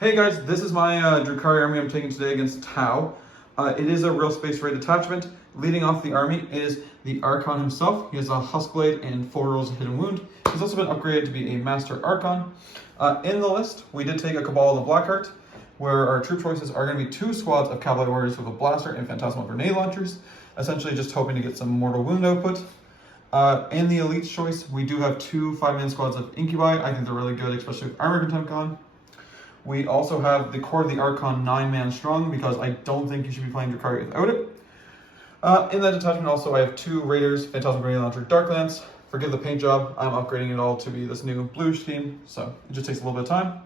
Hey guys, this is my Drukhari army I'm taking today against Tau. It is a real space raid detachment. Leading off the army is the Archon himself. He has a Huskblade and 4 rolls of Hidden Wound. He's also been upgraded to be a Master Archon. In the list, we did take a Cabal of the Blackheart, where our troop choices are going to be 2 squads of Cavalry Warriors with a Blaster and Phantasmal Grenade Launchers, essentially just hoping to get some Mortal Wound output. In the Elite choice, we do have 2 5-man squads of Incubi. I think they're really good, especially with Armor Contempt on. We also have the Core of the Archon 9-man strong, because I don't think you should be playing Drukhari without it. In that detachment also, I have 2 Raiders, Phantasmal Grenade Launcher, Dark Lance. Forgive the paint job, I'm upgrading it all to be this new bluish scheme, so it just takes a little bit of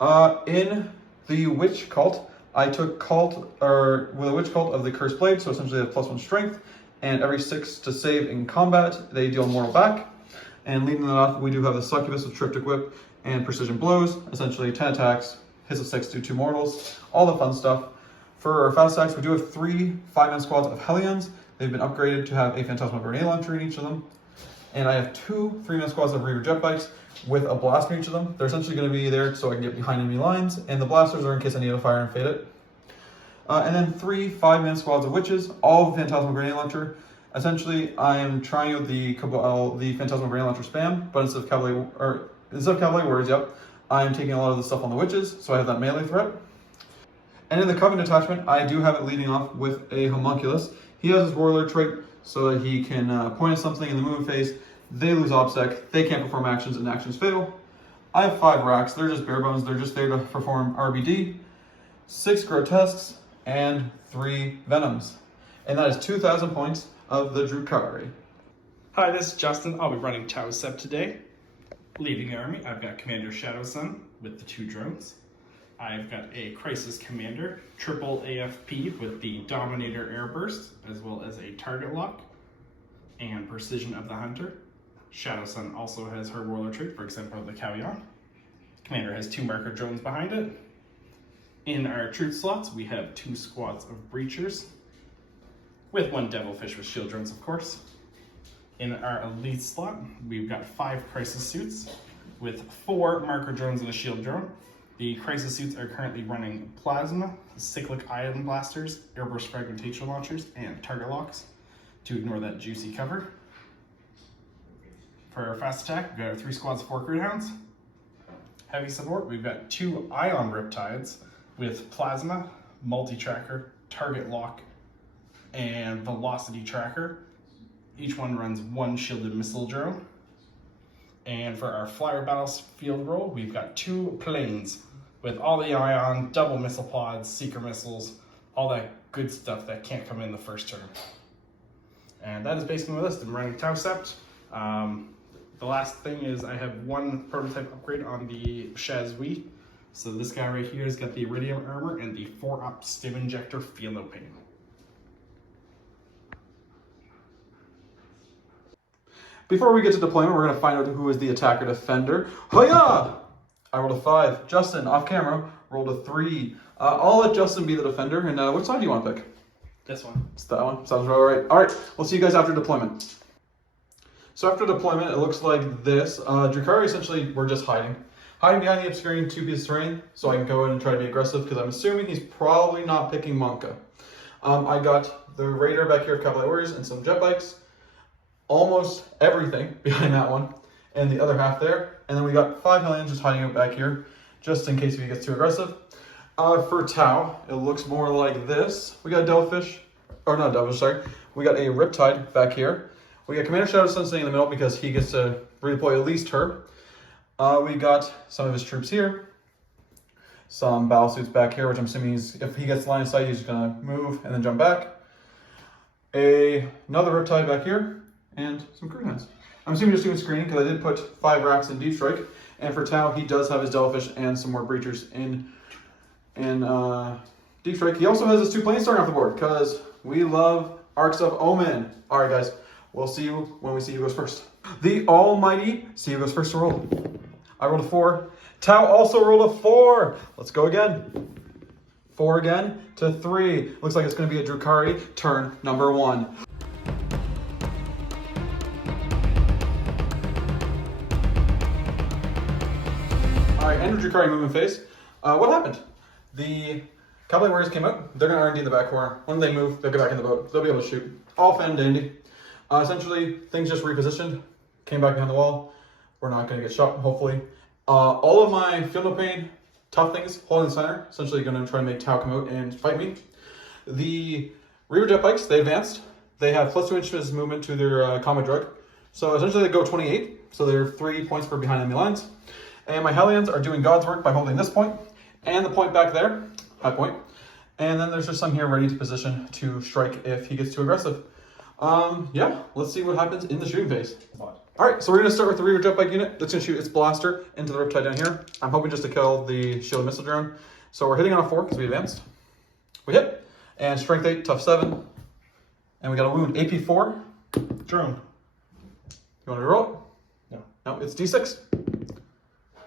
time. In the Witch Cult, I took with a Witch Cult of the Cursed Blade, so essentially they have +1 strength, and every 6 to save in combat, they deal mortal back. And leading that off, we do have the Succubus with Triptych Whip and Precision Blows, essentially 10 attacks, hits of 6, do 2 mortals, all the fun stuff. For our fast attacks, we do have 3 5-man squads of Hellions. They've been upgraded to have a Phantasmal Grenade Launcher in each of them. And I have 2 3-man squads of Reaver Jet Bikes with a blaster in each of them. They're essentially going to be there so I can get behind enemy lines, and the blasters are in case I need to fire and fade it. And then 3 5-man squads of Witches, all with Phantasmal Grenade Launcher. Essentially, I am trying out the Phantasmal Grenade Launcher spam, but instead of Cavalry Warriors, I am taking a lot of the stuff on the Witches, so I have that melee threat. And in the Coven detachment, I do have it leading off with a Homunculus. He has his Warlord trait, so that he can point at something in the movement phase. They lose OBSEC, they can't perform actions, and actions fail. I have 5 racks, they're just bare bones, they're just there to perform RBD, 6 Grotesques, and 3 Venoms. And that is 2,000 points of the Drukhari. Hi, this is Justin. I'll be running Tau Sep today. Leading the army, I've got Commander Shadow Sun with the 2 drones. I've got a Crisis Commander, triple AFP with the Dominator Airburst, as well as a Target Lock, and Precision of the Hunter. Shadow Sun also has her Warlord trait, for example, the Cavion. Commander has 2 marker drones behind it. In our troop slots, we have 2 squads of Breachers, with 1 Devilfish with shield drones, of course. In our Elite slot, we've got 5 Crisis Suits, with 4 marker drones and a shield drone. The Crisis Suits are currently running Plasma, Cyclic Ion Blasters, Airburst Fragmentation Launchers, and Target Locks to ignore that juicy cover. For our fast attack, we've got our 3 squads of 4 Greyhounds. Heavy support, we've got 2 Ion Riptides with Plasma, Multi-Tracker, Target Lock, and Velocity Tracker. Each one runs 1 shielded missile drone. And for our flyer battlefield roll, we've got 2 planes with all the ion, double missile pods, seeker missiles, all that good stuff that can't come in the first turn. And that is basically my list. I'm running Tau Sept. The last thing is I have 1 prototype upgrade on the Shazwi. So this guy right here has got the Iridium Armor and the 4-up Stim Injector, Feel No Pain. Before we get to deployment, we're going to find out who is the attacker defender. Hiya! I rolled a 5. Justin, off camera, rolled a 3. I'll let Justin be the defender, and which side do you want to pick? This one. It's that one. Sounds about right. All right, we'll see you guys after deployment. So after deployment, it looks like this. Drukhari, essentially, we're just hiding. Hiding behind the obscuring 2-piece terrain, so I can go in and try to be aggressive, because I'm assuming he's probably not picking Monka. I got the Raider back here of Cavalry Warriors and some Jet Bikes. Almost everything behind that one, and the other half there. And then we got 5 Hellions just hiding out back here, just in case if he gets too aggressive. For Tau, it looks more like this. We got Devilfish, or not Devilfish, sorry. We got a Riptide back here. We got Commander Shadow Sun sitting in the middle because he gets to redeploy at least her. We got some of his troops here. Some battle suits back here, which I'm assuming if he gets line of sight, he's just gonna move and then jump back. Another Riptide back here. And some Greyhounds. I'm assuming just doing screening because I did put 5 racks in Deep Strike. And for Tau, he does have his Devilfish and some more Breachers in Deep Strike. He also has his 2 planes starting off the board because we love Arks of Omen. All right, guys, we'll see you when we see who goes first. The almighty, see who goes first to roll. I rolled a 4. Tau also rolled a 4. Let's go again. 4 again to 3. Looks like it's going to be a Drukhari turn number 1. All right, enter Drukhari movement phase. What happened? The Cowboy Warriors came out. They're going to R&D in the back corner. When they move, they'll get back in the boat. They'll be able to shoot. All fan dandy. Essentially, things just repositioned. Came back behind the wall. We're not going to get shot, hopefully. All of my Feel No Pain, tough things, holding the center. Essentially going to try to make Tau come out and fight me. The Reaver jet bikes, they advanced. They have +2 inches movement to their combat drug. So essentially they go 28. So they're 3 points for behind enemy lines. And my Hellions are doing God's work by holding this point. And the point back there, high point. And then there's just some here ready to position to strike if he gets too aggressive. Yeah, let's see what happens in the shooting phase. Alright, so we're going to start with the Reaver jet bike unit. That's going to shoot its blaster into the riptide down here. I'm hoping just to kill the shield missile drone. So we're hitting on a 4 because we advanced. We hit. And strength 8, tough 7. And we got a wound. AP 4. Drone. You want to roll it? No. No, it's D6.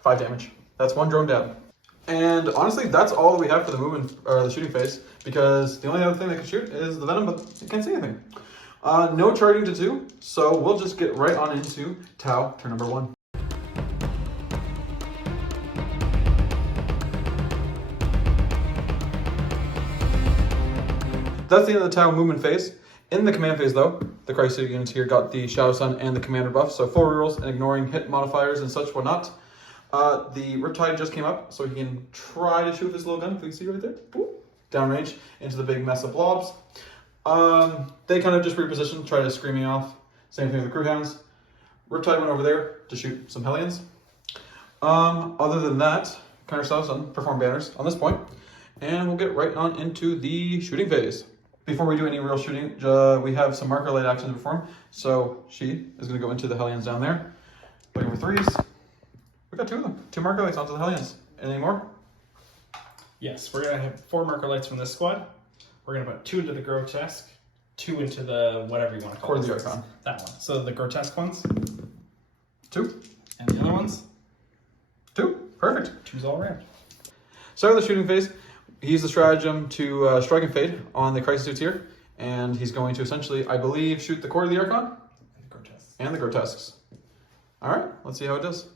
5 damage. That's 1 drone down. And honestly, that's all that we have for the movement or the shooting phase, because the only other thing they can shoot is the venom, but you can't see anything. No charging to 2, so we'll just get right on into Tau, turn number 1. That's the end of the Tau movement phase. In the command phase though, the crisis units here got the Shadow Sun and the commander buff, so 4 rerolls and ignoring hit modifiers and such whatnot. The Riptide just came up, so he can try to shoot with his little gun, if you can see right there. Ooh. Downrange into the big mess of blobs. They kind of just repositioned, try to scream me off. Same thing with the crew hounds. Riptide went over there to shoot some Hellions. Other than that, Counter Shadow Sun perform banners on this point, and we'll get right on into the shooting phase. Before we do any real shooting, we have some marker light action to perform. So she is going to go into the Hellions down there. Looking for 3s. We got 2 of them. 2 marker lights onto the Hellions. Any more? Yes, we're going to have 4 marker lights from this squad. We're going to put 2 into the grotesque, 2 into the whatever you want to call it. Core of the Archon. That one. So the grotesque ones. 2. And the other ones. 2. Perfect. 2's all around. So the shooting phase, he used the stratagem to strike and fade on the crisis suits here. And he's going to essentially, I believe, shoot the core of the Archon. And the grotesques. Alright, let's see how it does.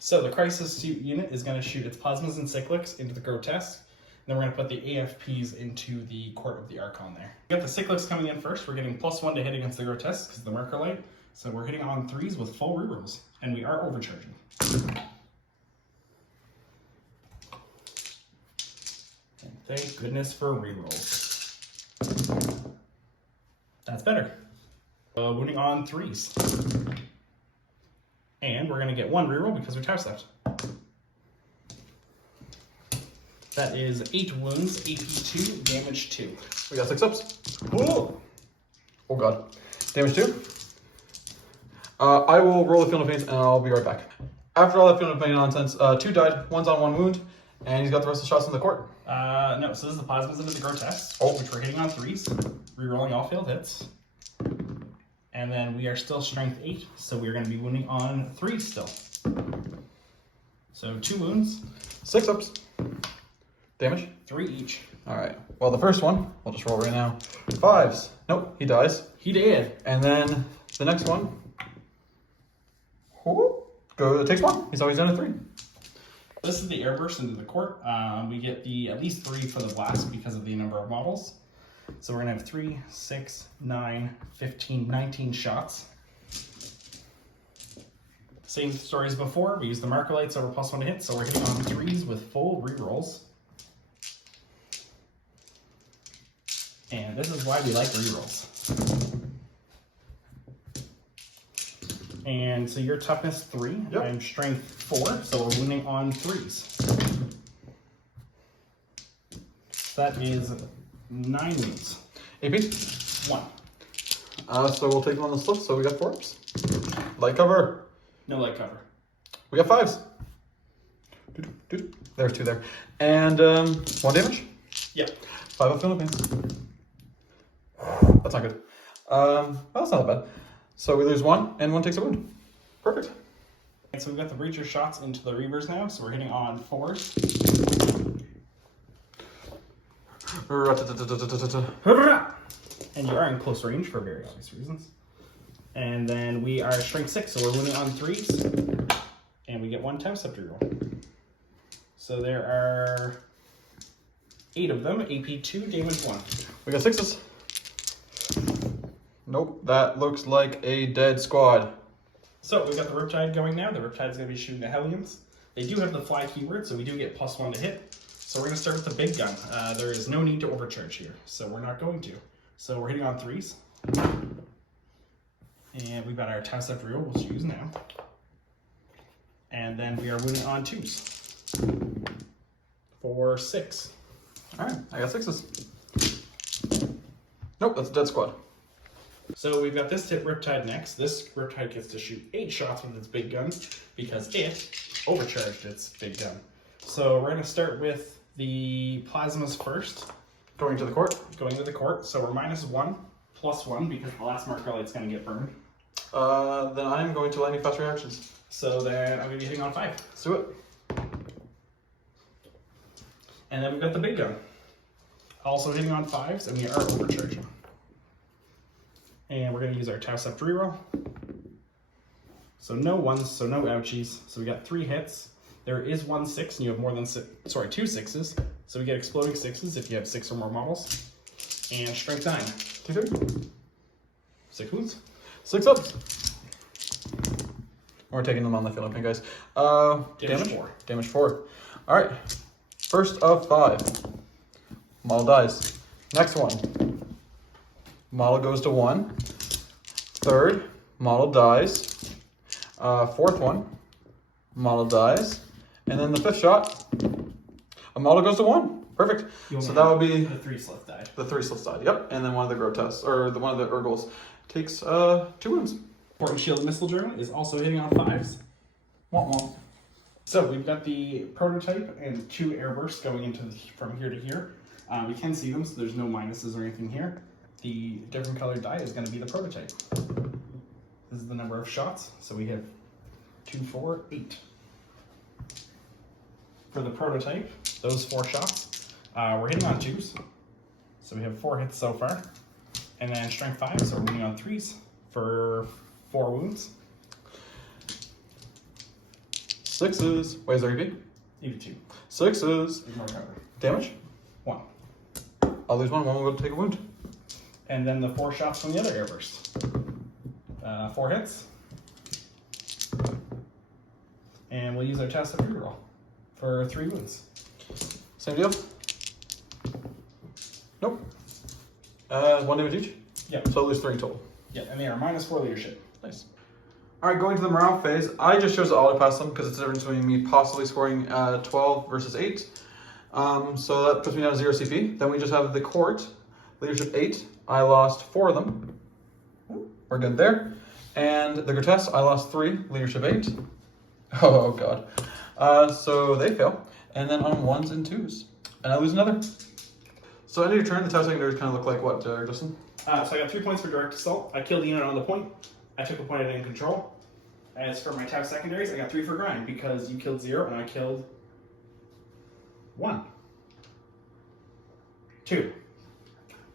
So the crisis suit unit is going to shoot its plasmas and cyclics into the grotesque. And then we're going to put the AFPs into the court of the Archon there. We got the cyclics coming in first. We're getting +1 to hit against the grotesque because of the marker light. So we're hitting on 3s with full rerolls. And we are overcharging. And thank goodness for rerolls. That's better. Wounding on 3s. And we're going to get 1 reroll because we're Tau stepped. That is 8 wounds, AP 2, damage 2. We got 6 ups. Oh, oh god. Damage 2. I will roll the Feel No Pain and I'll be right back. After all that Feel No Pain nonsense, 2 died, 1's on 1 wound, and he's got the rest of the shots in the court. No, so this is the plasmas into the grotesque, which we're hitting on 3s, rerolling all failed hits. And then we are still strength 8, so we're going to be wounding on 3 still. So 2 wounds. 6 ups. Damage? 3 each. Alright, well the first one, we'll just roll right now. 5s. Nope, he dies. He did. And then the next one. It takes 1. He's always down to 3. This is the airburst into the court. We get at least 3 for the blast because of the number of models. So we're going to have 3, 6, 9, 15, 19 shots. Same story as before. We use the marker lights over +1 to hit, so we're hitting on 3s with full rerolls. And this is why we like rerolls. And so your toughness 3, yep. I'm strength 4, so we're wounding on 3s. That is 9 wounds. AP? 1. So we'll take him on the slip, so we got 4 ups. Light cover. No light cover. We got 5s. There's 2 there. And 1 damage? Yeah. 5 up Philippines. That's not good. Well, that's not that bad. So we lose 1, and 1 takes a wound. Perfect. And so we've got the breacher shots into the reavers now, so we're hitting on 4s. And you are in close range for very obvious reasons. And then we are strength 6, so we're winning on 3s. And we get 1 Tau scepter roll. So there are 8 of them. AP 2, damage 1. We got 6s. Nope, that looks like a dead squad. So we've got the Riptide going now. The Riptide's going to be shooting the Hellions. They do have the fly keyword, so we do get +1 to hit. So we're going to start with the big gun. There is no need to overcharge here, so we're not going to. So we're hitting on 3s. And we've got our Tau Scepter reel, we'll use now. And then we are moving on 2s. For 6. Alright, I got 6s. Nope, that's a dead squad. So we've got this tip Riptide next. This Riptide gets to shoot 8 shots with its big gun because it overcharged its big gun. So we're going to start with the plasmas first. Going to the court. Going to the court. So we're -1, +1 because the last marker light's going to get burned. Then I'm going to lightning fast reactions. So then I'm going to be hitting on 5. Let's do it. And then we've got the big gun. Also hitting on 5s, and we are overcharging. And we're going to use our Tau Scepter reroll. So no 1s, so no ouchies. So we got 3 hits. There is 1 6, and you have more than 2 6s. So we get exploding 6s if you have 6 or more models. And strength 9. 2-3. 6 wounds. 6 ups. We're taking them on the field, okay, guys. Damage 4. Damage 4. Alright. First of 5. Model dies. Next one. Model goes to 1. Third. Model dies. Fourth one. Model dies. And then the 5th shot. A model goes to 1. Perfect. So that would be the 3 slith died. the 3 slits died. Yep. And then one of the grotesques, or one of the Urgles, takes 2 wounds. Important Shield Missile Drone is also hitting on 5s. Womp womp. So we've got the prototype and 2 airbursts going into from here to here. We can see them, so there's no minuses or anything here. The different colored die is going to be the prototype. This is the number of shots, so we have 2, 4, 8. For the prototype, those 4 shots, we're hitting on 2s. So we have 4 hits so far. And then strength 5, so we're moving on 3s for 4 wounds. 6s. Wait, is there EV? Even 2. 6s. Ignore cover. Damage? 1. I'll lose 1 will take a wound. And then the 4 shots from the other airburst. 4 hits. And we'll use our Tau Scepter reroll for 3 wounds. Same deal? Nope. 1 damage each? Yep. So I'll lose 3 total. Yeah, and they are -4 leadership. Nice. Alright, going to the morale phase. I just chose to auto pass them because it's the difference between me possibly scoring 12 versus 8. So that puts me down to 0 CP. Then we just have the court, leadership 8. I lost 4 of them. We're good there. And the grotesque, I lost 3, leadership 8. Oh god. So they fail. And then on 1s and 2s. And I lose another. So end of your turn, the Tau secondaries kind of look like what, Justin? So I got 3 points for direct assault. I killed the unit on the point. I took a point I didn't control. As for my Tau secondaries, I got 3 for grind because you killed 0 and I killed 1. 2.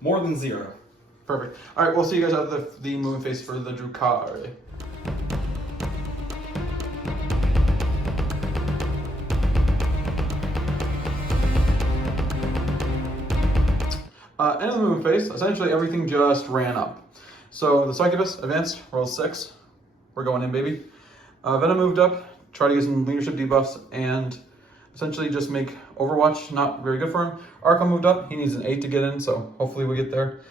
More than 0. Perfect. All right, we'll see you guys at the moving phase for the Drukhari. End of the moving phase, essentially everything just ran up. So the Succubus advanced, rolled 6. We're going in, baby. Venom moved up, try to get some leadership debuffs, and essentially just make Overwatch not very good for him. Arkham moved up, he needs an 8 to get in, so hopefully we get there.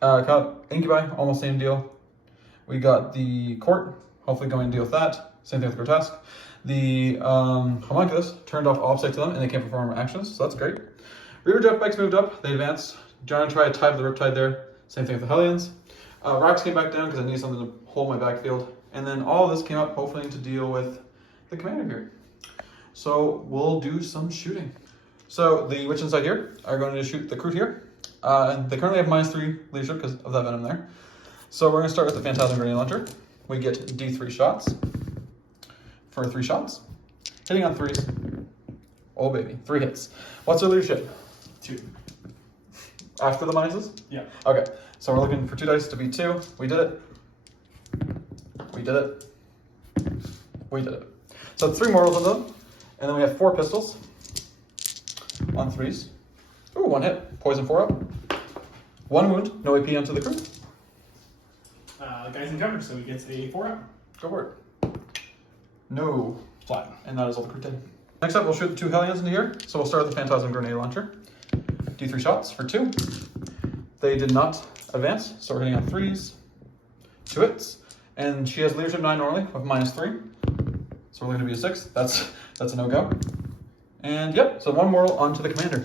Got Incubi, almost same deal. We got the Court, hopefully going to deal with that. Same thing with the Grotesque. The Homunculus turned off Obstacle to them, and they can't perform actions, so that's great. Reaver Jetbikes moved up, they advanced. Trying to try a tie with the Riptide there. Same thing with the Hellions. Rocks came back down because I needed something to hold my backfield. And then all this came up hopefully to deal with the commander here. So we'll do some shooting. So the Witch inside here are going to shoot the Crew here. They currently have -3 leadership because of that Venom there. So we're going to start with the Phantasm Grenade Launcher. We get D3 shots for 3 shots. Hitting on 3s. Oh baby, 3 hits. What's their leadership? 2. After the minuses? Yeah. Okay, so we're looking for 2 dice to be 2. We did it. We did it. We did it. So 3 mortals on them. And then we have 4 pistols on 3s. Ooh, 1 hit. Poison 4 up. 1 wound. No AP onto the crew. The guy's in cover, so he gets a 4 up. Go for it. No. Flat. And that is all the crew did. Next up, we'll shoot the 2 Hellions into here. So we'll start with the Phantasm Grenade Launcher. D3 shots for 2. They did not advance, so we're hitting on 3s. 2 hits. And she has leadership 9 normally with -3. So we're looking to be a 6. That's a no-go. And yep, so 1 mortal onto the commander.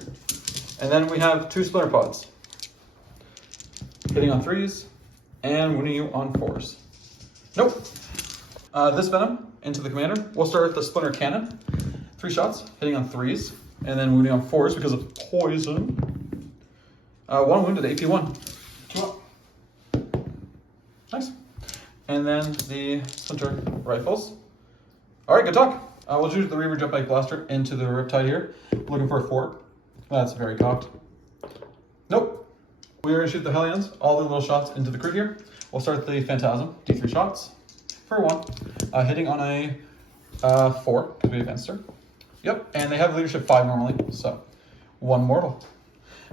And then we have 2 splinter pods. Hitting on 3s and winning you on 4s. Nope. This venom into the commander. We'll start with the splinter cannon. 3 shots, hitting on 3s, and then wounding on 4s because of poison. 1 wounded, AP 1. 2 up. Nice. And then the splinter rifles. All right, good talk. We'll shoot the Reaver Jetpack Blaster into the Riptide here. Looking for a 4. That's very cocked. Nope. We're gonna shoot the Hellions, all the little shots into the crew here. We'll start the Phantasm, D3 shots for 1. Hitting on a 4, because we advanced her. Yep, and they have leadership 5 normally, so 1 mortal.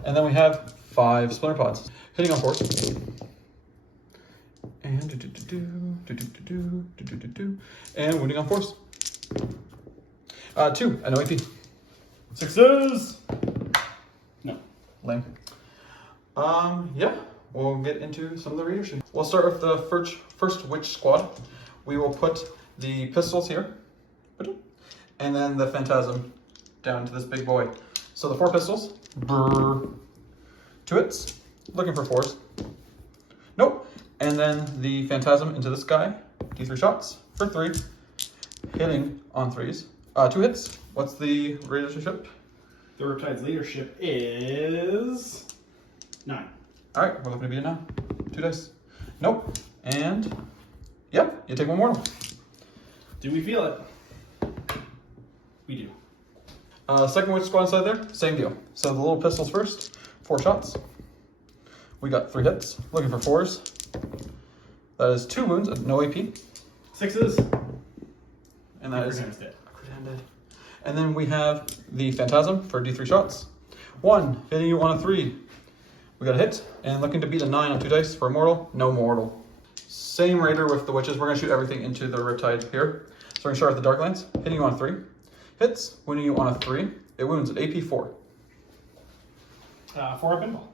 And then we have 5 splinter pods. Hitting on 4. And and wounding on 4s. 2, and no AP. 6s! No. Lame. Yeah, we'll get into some of the readership. We'll start with the first witch squad. We will put the pistols here, and then the Phantasm down to this big boy. So the 4 pistols, 2 hits, looking for 4s. Nope. And then the Phantasm into this guy, D3 shots for 3, hitting on 3s. 2 hits. What's the leadership? The Riptide's leadership is 9. All right, we're looking to be a 9. 2 dice. Nope. And yep, you take 1 mortal. Do we feel it? We do. Second witch squad inside there, same deal. So the little pistols first, 4 shots. We got 3 hits, looking for 4s. That is 2 wounds, no AP. 6s. And that is dead. And then we have the Phantasm for D3 shots. 1, hitting you on a 3. We got a hit, and looking to beat a 9 on 2 dice for a mortal, no mortal. Same raider with the witches. We're going to shoot everything into the Riptide here. So we're going to start with the Darklands, hitting you on a 3. Hits, winning you on a 3. It wounds at AP 4. 4 up pinball.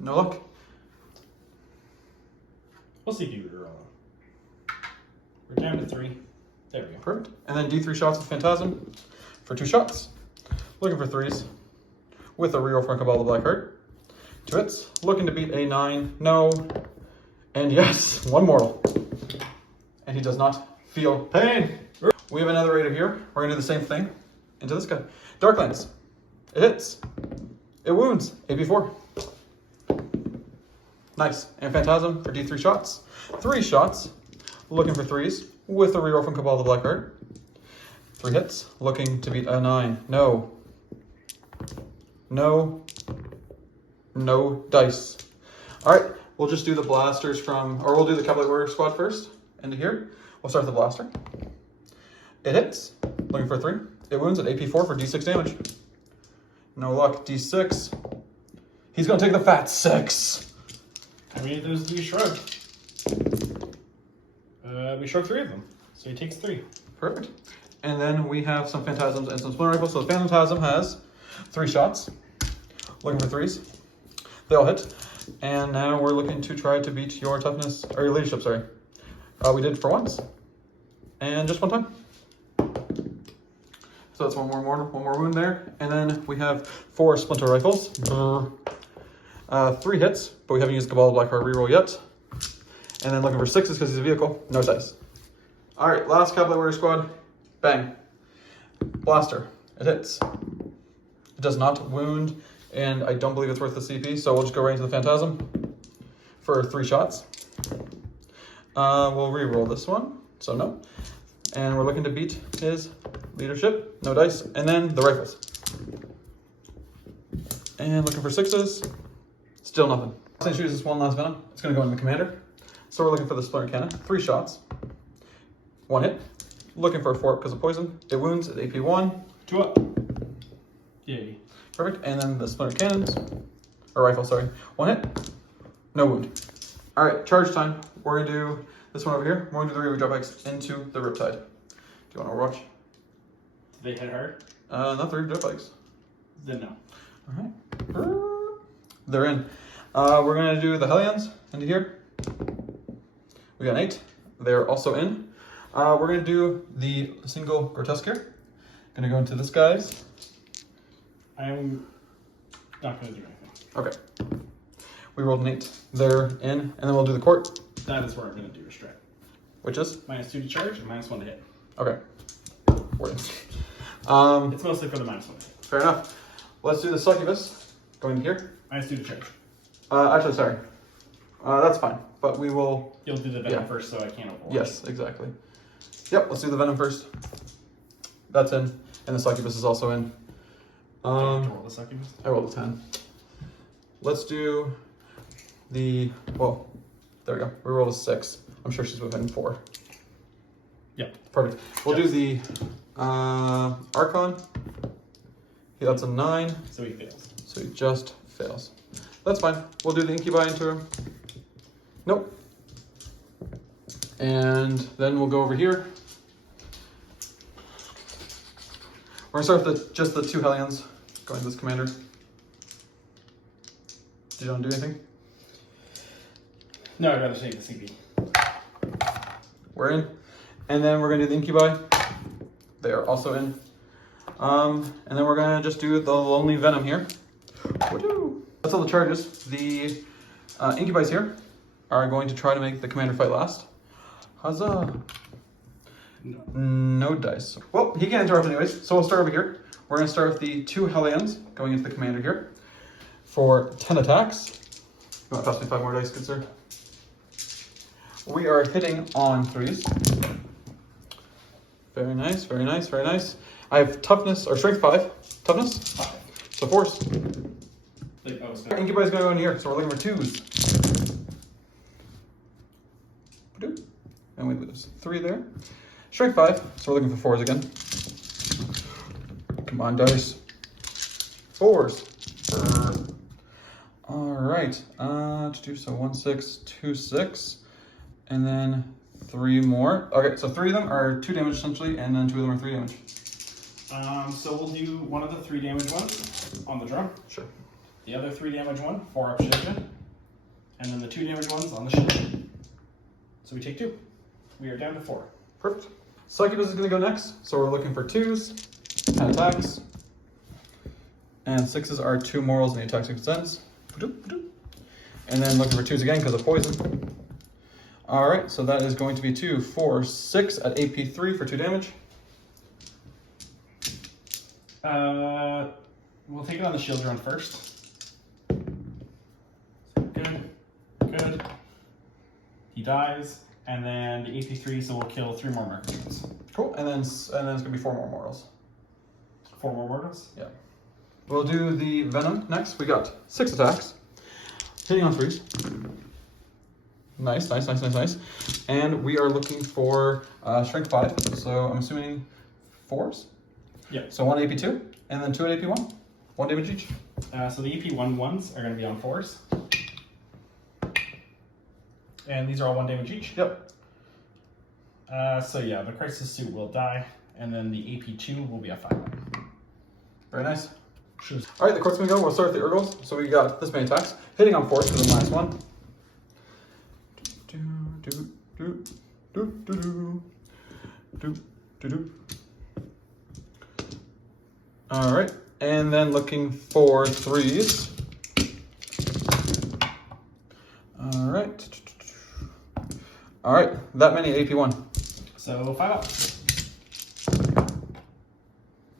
No luck. We'll see if you roll. We're down to 3. There we go. Perfect. And then D3 shots with Phantasm for 2 shots. Looking for 3s with a reroll from Cabal the Black Heart. 2 hits. Looking to beat a 9. No. And yes, 1 mortal. And he does not feel pain. We have another raider here. We're going to do the same thing into this guy. Darklands. It hits. It wounds. AP 4. Nice. And Phantasm for D3 shots. 3 shots. Looking for 3s with a reroll from Cabal the Black Heart. 3 hits. Looking to beat a 9. No. No. No dice. All right. We'll just do the blasters or we'll do the Cavalry Warrior squad first. Into here. We'll start with the blaster. It hits. Looking for 3. It wounds at AP 4 for D6 damage. No luck. D6. He's going to take the fat 6. How many of those do you shrug? We shrug 3 of them, so he takes 3. Perfect. And then we have some Phantasms and some splinter rifles. So the Phantasm has 3 shots. Looking for 3s. They all hit. And now we're looking to try to beat your toughness, or your leadership, sorry. We did for once. And just 1 time. So that's one more wound there. And then we have 4 splinter rifles. 3 hits, but we haven't used Cabal the Blackheart reroll yet. And then looking for 6s because he's a vehicle. No dice. All right, last Cavalry Warrior squad. Bang. Blaster. It hits. It does not wound, and I don't believe it's worth the CP, so we'll just go right into the Phantasm for 3 shots. We'll reroll this one, so no. And we're looking to beat his leadership. No dice. And then the rifles. And looking for 6s. Still nothing. I'm going to choose this one last venom. It's going to go in the commander. So we're looking for the splinter cannon. 3 shots. 1 hit. Looking for a 4 because of poison. It wounds at AP 1. 2 up. Yay. Perfect. And then the splinter cannons. Or rifle, sorry. 1 hit. No wound. Alright, charge time. We're going to do this one over here. We're going to do the reroll dropbacks into the Riptide. Do you want to watch? Did they hit hard? Not the reroll dropbacks. Then no. Alright. They're in. We're going to do the Hellions into here. We got an 8. They're also in. We're going to do the single grotesque here. Going to go into this guy's. I'm not going to do anything. Okay. We rolled an 8. They're in. And then we'll do the court. That is where I'm going to do a strike. Which is? -2 to charge and -1 to hit. Okay. Word. It's mostly for the -1 to hit. Fair enough. Let's do the succubus. Going to here. -2 to charge. Actually, sorry. That's fine. But we will... You'll do the venom first so I can't overwatch. Yes, exactly. Yep, let's do the venom first. That's in. And the succubus is also in. Roll the succubus. I rolled a 10. Let's do the... Well, there we go. We rolled a 6. I'm sure she's within 4. Yep. Perfect. We'll do the Archon. Okay, that's a 9. So he fails. So he just fails. That's fine. We'll do the Incubi into him. Nope. And then we'll go over here. We're gonna start with just the 2 Hellions going to this commander. Did you want to do anything? No, I'd rather take the CP. We're in. And then we're gonna do the Incubi. They are also in. And then we're gonna just do the Lonely Venom here. Woo-hoo. That's all the charges. The Incubis here are going to try to make the commander fight last. Huzzah! No dice. Well, he can't interrupt anyways, so we'll start over here. We're going to start with the 2 Hellions going into the commander here for 10 attacks. You want to pass me 5 more dice, good sir? We are hitting on 3s. Very nice, very nice, very nice. I have toughness, or strength 5. Toughness? 5. So force. Incubi is going to go in here, so we're looking for 2s. And we lose 3 there. Strength 5, so we're looking for 4s again. Come on, dice. 4s. Alright, to do so 1, 6, 2, 6, and then 3 more. Okay, so 3 of them are 2 damage essentially, and then 2 of them are 3 damage. So we'll do one of the 3 damage ones on the drum. Sure. The other 3 damage one, 4 up shield, and then the 2 damage ones on the shield. So we take 2. We are down to 4. Perfect. Succubus is going to go next, so we're looking for 2s, 10 attacks, and 6s are 2 morals and the attack success. And then looking for 2s again because of poison. Alright, so that is going to be 2, 4, 6 at AP 3 for 2 damage. We'll take it on the shield run first. Good. Good. He dies. And then the AP3, so we'll kill 3 more Mercuries. Cool, and then it's going to be 4 more mortals. 4 more mortals? Yeah. We'll do the Venom next. We got 6 attacks. Hitting on 3s. Nice, nice, nice, nice, nice. And we are looking for Strength 5, so I'm assuming 4s? Yeah. So 1 AP2, and then 2 at AP1. 1 damage each. So the AP1 ones are going to be on 4s. And these are all 1 damage each? Yep. So yeah, the Crisis Suit will die, and then the AP2 will be a 5. Very nice. Alright, the court's gonna go. We'll start with the Urgles. So we got this many attacks. Hitting on 4 for the -1. Alright, and then looking for 3s. Alright. Alright, that many AP1. So 5 up.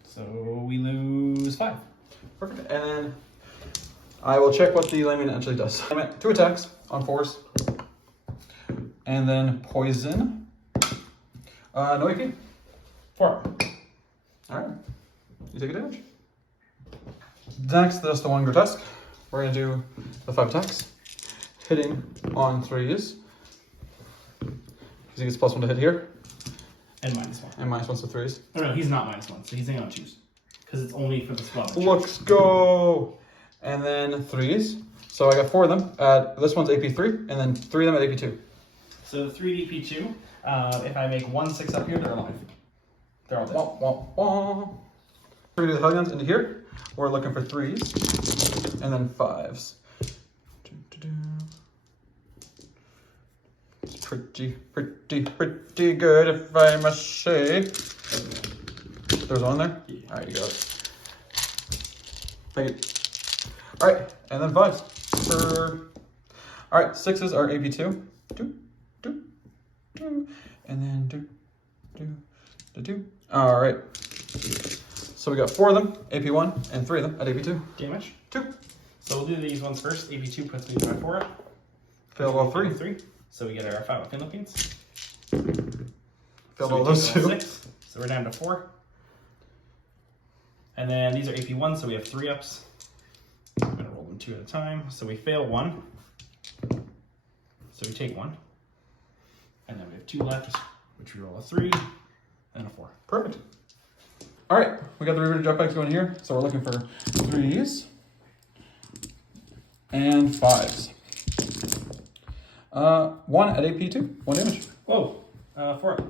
So we lose 5. Perfect. And then I will check what the Layman actually does. 2 attacks on 4s. And then poison. No AP. 4. Alright. You take a damage. Next, there's the 1 grotesque. We're going to do the 5 attacks. Hitting on 3s. Because he gets +1 to hit here. And -1. And -1, so 3s. No, he's not -1, so he's hitting on 2s. Because it's only for the squad. Let's go! And then 3s. So I got 4 of them. This one's AP3, and then 3 of them at AP2. So 3 DP2. If I make 1 6 up here, they're alive. They're all dead. Wah, wah, wah. We're gonna do the Hellions into here. We're looking for 3s, and then 5s. It's pretty good, if I must say. There's one there? Yeah. Alright, you got it. Thank you. Alright, and then 5s. Alright, 6s are AP2. And then Alright. So we got 4 of them, AP1, and 3 of them at AP2. Damage. 2. So we'll do these ones first. AP2 puts me to my 4 up. Failed all 3. 3. So we get our 5 Philippines. Failed all those 2. 6. So we're down to 4. And then these are AP1, so we have 3 ups. I'm going to roll them 2 at a time. So we fail 1. So we take 1. And then we have 2 left, which we roll a 3 and a 4. Perfect. All right, we got the reverted jetpacks going here. So we're looking for 3s and 5s. 1 at AP2, 1 damage. Whoa, 4 up.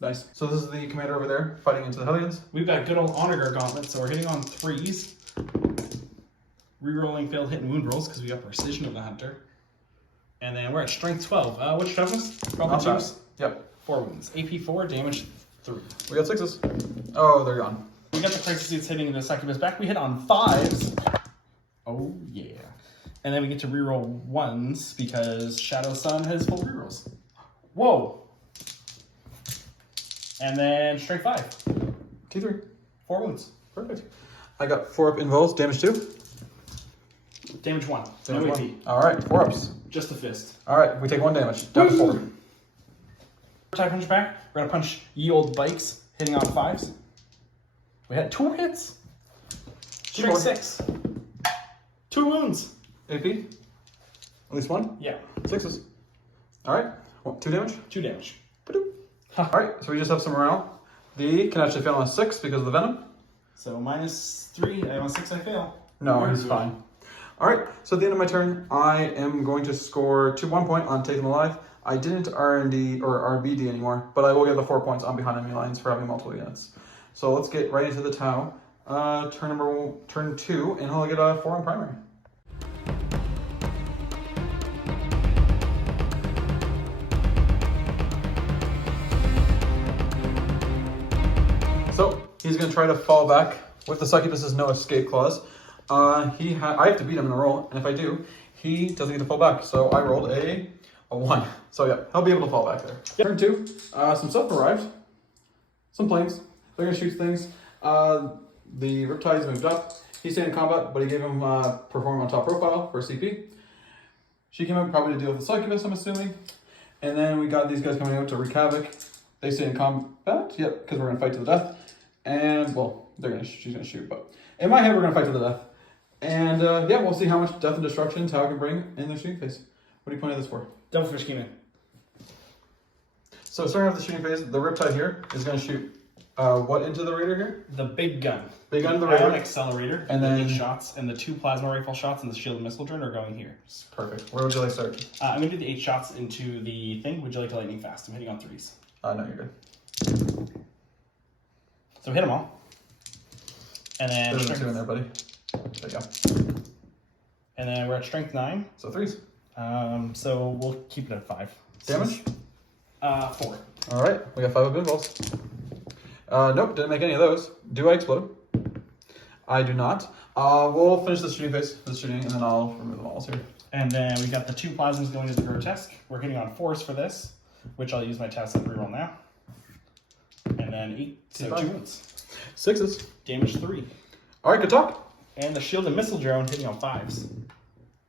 Nice. So this is the commander over there fighting into the Hellions. We've got good old Honor Guard Gauntlet, so we're hitting on 3s. Rerolling failed hit and wound rolls because we got Precision of the Hunter. And then we're at Strength 12. Which toughness? Probably 2s? Yep. 4 wounds. AP4, damage 3. We got 6s. Oh, they're gone. We got the Crisis Suits hitting the Succubus back. We hit on 5s. Oh, yeah. And then we get to reroll 1s because Shadow Sun has full rerolls. Whoa. And then Strength 5. T3. 4 wounds. Perfect. I got 4 up involves, damage 2. Damage 1. Damage No 1. AP. All right, 4 ups. Just a fist. All right, we take 1 damage. Down to 4. Type punch back. We're going to punch ye old bikes, hitting on 5s. We had 2 hits. Strength 6. 2 wounds. AP? At least 1? Yeah. 6s. All right, 2 damage. 2 damage. All right, so we just have some morale. The can actually fail on a 6 because of the venom. So -3. I on 6 I fail. No, Very he's good. fine. All right, so at the end of my turn, I am going to score 1 point on Take Them Alive. I didn't R&D or RBD anymore, but I will get the 4 points on Behind Enemy Lines for having multiple units. So let's get right into the Tau. Turn 2, and I'll get a 4 on primary. So he's going to try to fall back with the Succubus's no escape clause. I have to beat him in a roll, and if I do, he doesn't get to fall back. So I rolled a 1. So yeah, he'll be able to fall back there. Yep. Turn 2, some stuff arrived. Some planes. They're going to shoot things. The Riptides moved up. He stayed in combat, but he gave him perform on top profile for CP. She came out probably to deal with the Succubus, I'm assuming. And then we got these guys coming out to wreak havoc. They stay in combat, yep, because we're going to fight to the death. And, well, she's going to shoot, but in my head, we're going to fight to the death. And, yeah, we'll see how much death and destruction Tau can bring in their shooting phase. What do you point at this for? Devilfish came in. So, starting off the shooting phase, the Riptide here is going to shoot what into the Raider here? The big gun. Big gun to the Ion Raider. Accelerator. And the then 8 shots, and the 2 plasma rifle shots and the shield and missile drone are going here. Perfect. Where would you like to start? I'm going to do the 8 shots into the thing. Would you like to lightning fast? I'm hitting on 3s. No, you're good. So hit them all. And then There's 2 in there, buddy. There you go. And then we're at strength 9. So 3s. So we'll keep it at 5. Damage? 4. All right, we got 5 up involves. Nope, didn't make any of those. Do I explode? I do not. We'll finish the shooting phase, and then I'll remove the walls here. And then we got the 2 plasmas going to the grotesque. We're hitting on 4s for this, which I'll use my test and reroll now. And then 8, so 2 wounds. 6s. Damage 3. All right, good talk. And the shield and missile drone hitting on 5s.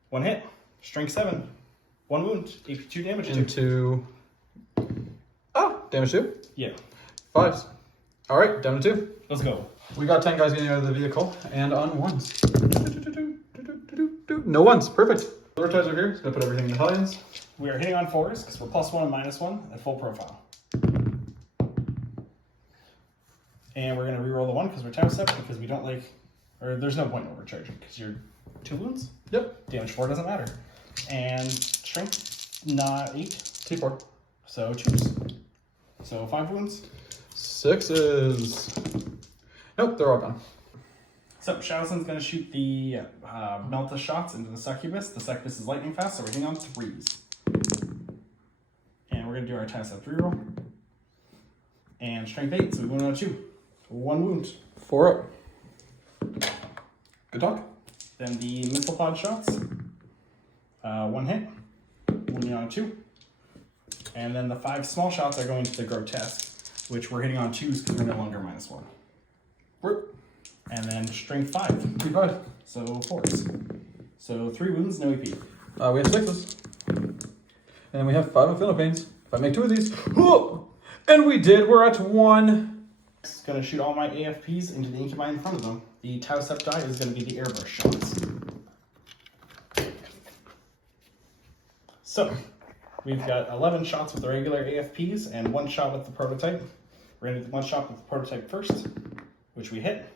1 hit. Strength 7. 1 wound. AP2 damage 2. Into... Oh, damage 2. Yeah. 5s. All right, down to 2. Let's go. We got 10 guys getting out of the vehicle, and on 1s. No 1s, perfect. The Riptides are here, it's gonna put everything in the Hellions. We are hitting on 4s because we're +1 and -1 at full profile. And we're going to reroll the 1 because we're Tau Sept, because we don't like, or there's no point in overcharging because you're 2 wounds. Yep. Damage 4 doesn't matter. And strength, not 8. T4. So choose. So 5 wounds. 6s. Nope, they're all gone. So Shadowson's going to shoot the Melta shots into the Succubus. The Succubus is lightning fast, so we're hitting on 3s. And we're going to do our Tau Sept reroll. And strength 8, so we wound on 2. 1 wound. 4 up. Good talk. Then the missile pod shots. 1 hit. Wounding on 2. And then the 5 small shots are going to the grotesque, which we're hitting on 2s because we're no longer -1. Rip. And then strength 5. T5. So 4s. So 3 wounds, no EP. We have 6s. And we have 5 of pains. If I make 2 of these, and we did, we're at 1. Going to shoot all my AFPs into the incubi in front of them. The Tau Sept die is going to be the airbrush shots. So, we've got 11 shots with the regular AFPs and 1 shot with the prototype. We're going to do 1 shot with the prototype first, which we hit.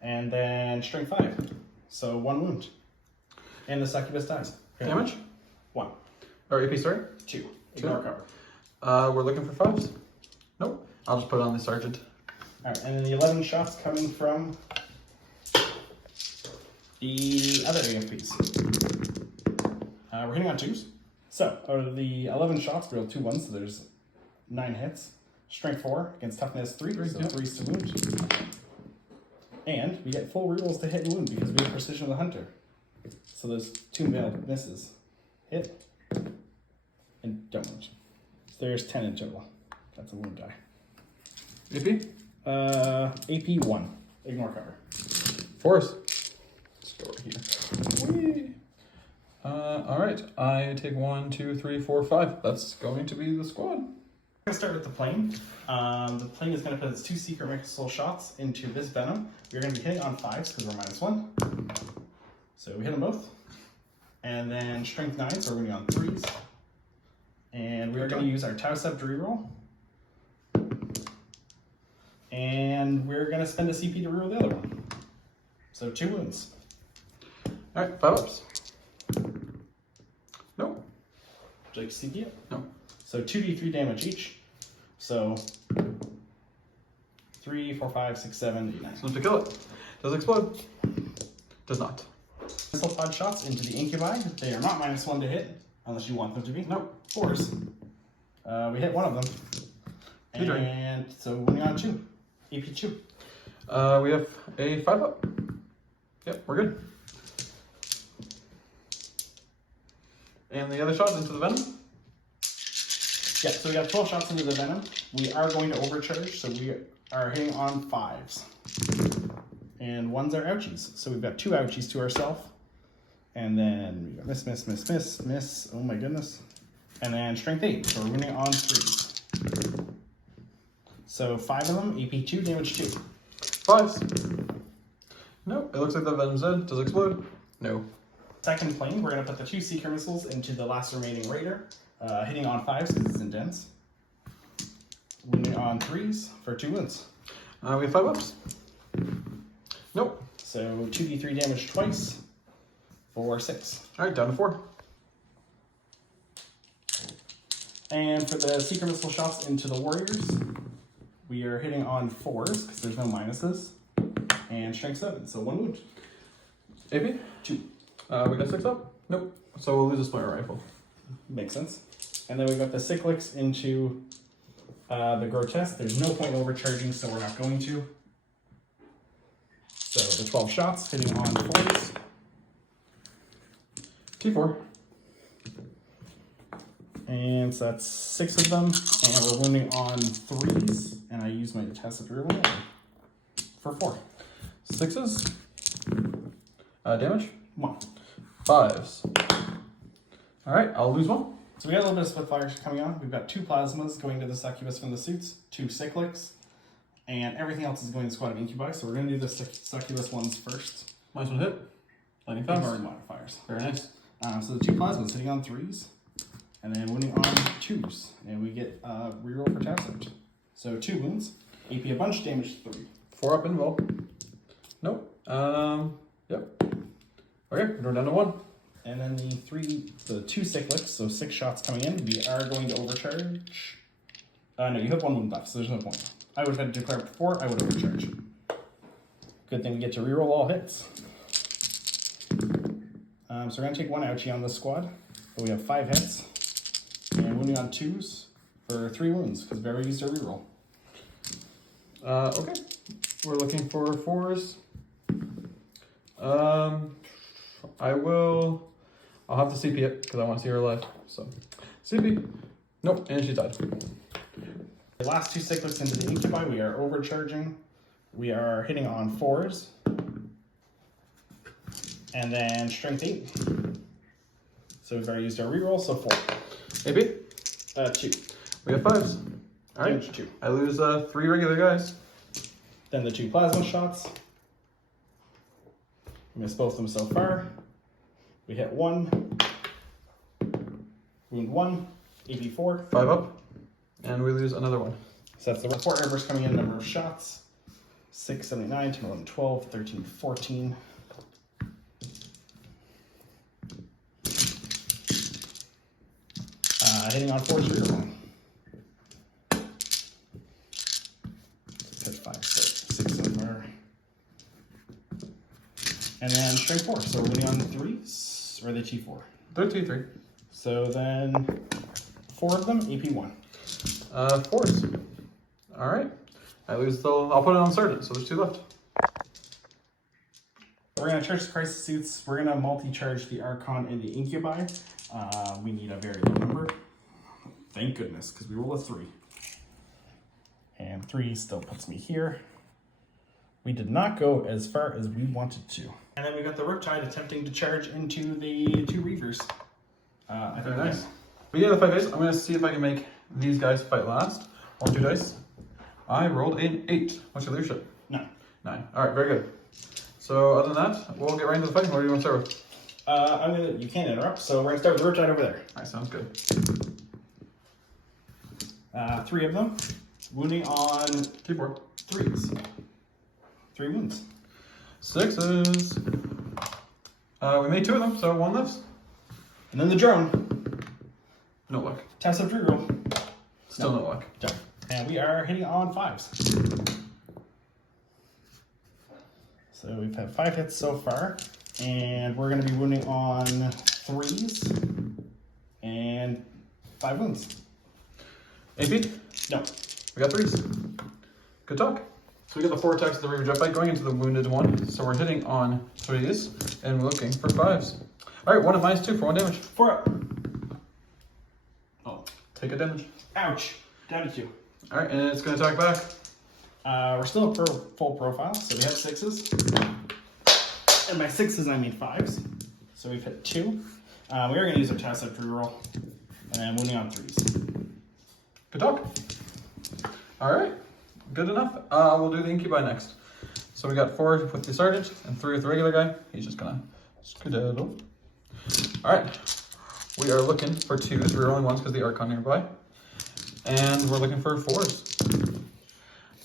And then strength 5. So 1 wound. And the Succubus dies. Damage? 1. Or AP, sorry? 2. Ignore cover. We're looking for 5s. Nope. I'll just put it on the sergeant. Alright, and then the 11 shots coming from the other AFPs. We're hitting on 2s. So, out of the 11 shots, we rolled 2 1s, so there's 9 hits. Strength 4 against toughness 3, so 3's to wound. And we get full rerolls to hit and wound because we have precision of the hunter. So there's 2 mailed misses. Hit. And don't wound. So there's 10 in total. That's a wound die. AP? AP 1. Ignore cover. 4s. Let's go right here. Whee! Alright, I take 1, 2, 3, 4, 5. That's going to be the squad. I'm going to start with the plane. The plane is going to put its 2 secret missile shots into this venom. We're going to be hitting on 5s because we're -1. So we hit them both. And then strength 9, so we're going to be on 3s. And we are going to use our Tau Sept reroll. And we're going to spend a CP to reroll the other one. So 2 wounds. Alright, 5 ups. Nope. Would you like to CP it? No. So 2d3 damage each. So 3, 4, 5, 6, 7, 8, 9. Enough to kill it. Does it explode? Does not. Missile pod shots into the incubi. They are not -1 to hit, unless you want them to be. Nope. 4s. We hit one of them. And so winning on 2. AP 2. We have a 5 up. Yep, we're good. And the other shot into the venom? Yeah, so we got 12 shots into the venom. We are going to overcharge, so we are hitting on 5s. And 1s are ouchies. So we've got 2 ouchies to ourselves. And then we got miss, miss, miss, miss, miss. Oh my goodness. And then strength 8, so we're winning on 3s. So 5 of them, AP 2, damage 2. 5s. Nope, it looks like the venom's dead. Does it explode? No. Second plane, we're going to put the 2 seeker missiles into the last remaining raider, hitting on 5s because it's intense. Winning on 3s for 2 wounds. We have 5 ups. Nope. So 2d3 damage twice for 6. Alright, down to 4. And for the seeker missile shots into the warriors, we are hitting on 4s because there's no minuses. And strength 7, so 1 wound. AP? 2. We got 6 up? Nope. So we'll lose a splinter rifle. Makes sense. And then we got the cyclics into the grotesque. There's no point in overcharging, so we're not going to. So the 12 shots hitting on 4s. T4. And so that's 6 of them. And we're wounding on 3s. And I use my tacit reroll for 4. 6s. Damage? 1. 5s. Alright, I'll lose 1. So we got a little bit of spitfire coming on. We've got 2 plasmas going to the succubus from the suits, 2 cyclics, and everything else is going to the squad of incubi. So we're going to do the succubus ones first. Minus 1 hit. Lightning fast. Ignoring modifiers. Very nice. So the 2 plasmas hitting on 3s, and then winning on 2s, and we get reroll for Tau Sept. So 2 wounds. AP a bunch, damage 3. 4 up invul. Nope. Yep. Okay, we're down to 1. And then the 2 cyclics, so 6 shots coming in. We are going to overcharge. No, you have 1 wound left, so there's no point. I would have had to declare before, I would overcharge. Good thing we get to reroll all hits. So we're going to take 1 ouchie on this squad, but we have 5 hits. And wounding on 2s for 3 wounds, because we already used our reroll. Okay. We're looking for 4s. I'll have to CP it, because I want to see her alive. So, CP. Nope, and she died. The last 2 cyclics into the incubi, we are overcharging. We are hitting on 4s. And then strength 8. So we've already used our reroll, so 4. AP? 2. We have 5s. Alright. Damage 2. I lose 3 regular guys. Then the 2 plasma shots. We missed both of them so far. We hit 1. Wound 1. AP 4. 5 up. And we lose another 1. So that's the 4 airbursts coming in, number of shots. 6, 7, 8, 9, 10, 11, 12, 13, 14. Hitting on 4 reroll. 5, 6 of them are. And then strength 4. So we're winning on 3s, or are they T4? They're T3. So then 4 of them, AP 1. 4s. Alright. I lose I'll put it on Sergeant, so there's 2 left. We're going to charge the crisis suits. We're going to multi-charge the Archon and the Incubi. We need a very low number. Thank goodness, because we roll a 3. And 3 still puts me here. We did not go as far as we wanted to. And then we got the Riptide attempting to charge into the 2 Reavers. I think Nice. But yeah, the 5 days, I'm going to see if I can make these guys fight last. 1, 2 dice. I rolled an 8. What's your leadership? 9. 9. Alright, very good. So other than that, we'll get right into the fighting. What do you want to start with? You can't interrupt, so we're going to start with the Riptide over there. Alright, sounds good. 3 of them. Wounding on T4. 3s. 3 wounds. 6s. We made 2 of them, so 1 lives. And then the drone. No luck. Test of reroll. Still no luck. Done. And we are hitting on 5s. So we've had 5 hits so far. And we're going to be wounding on 3s. And 5 wounds. AP? No. We got 3s. Good talk. So we got the 4 attacks of the Reaver Jet Bite going into the wounded 1. So we're hitting on 3s and we're looking for 5s. Alright, 1 at -2 for 1 damage. 4 up. Oh. Take a damage. Ouch. Down to 2. Alright, and it's going to attack back. We're still at full profile, so we have 6s. And by 6s, I mean 5s. So we've hit 2. We are going to use our test of reroll. And wounding on 3s. Good talk. Alright, good enough. We'll do the Incubi next. So we got 4 with the Sergeant and 3 with the regular guy. He's just going to skedaddle. Alright, we are looking for 2s. We're rolling 1s because the Archon nearby. And we're looking for 4s.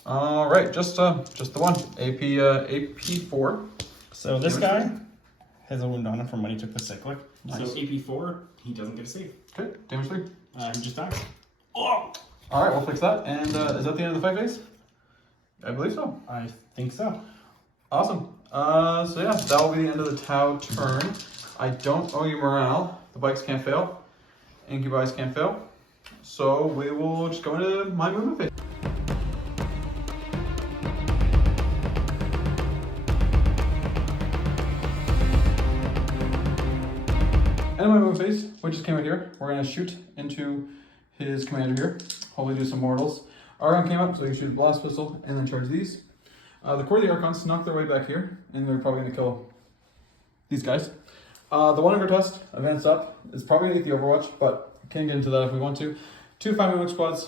Alright, just the 1. AP 4. So this guy has a wound on him from when he took the cyclic. Nice. So AP 4, he doesn't get a save. Okay, damage 3. He just dies. Oh! Alright, we'll fix that. And is that the end of the 5 days? I believe so. I think so. Awesome. So yeah, that will be the end of the Tau turn. I don't owe you morale. The bikes can't fail. Incubis can't fail. So we will just go into my movement phase. In my movement phase, we just came out here. We're going to shoot into his commander here. Hopefully do some mortals. Archon came up, so you can shoot a blast pistol and then charge these. The core of the Archon snuck their way back here, and they're probably going to kill these guys. The one under test, advanced up, is probably going to get the Overwatch, but can get into that if we want to. 2 5-minute squads,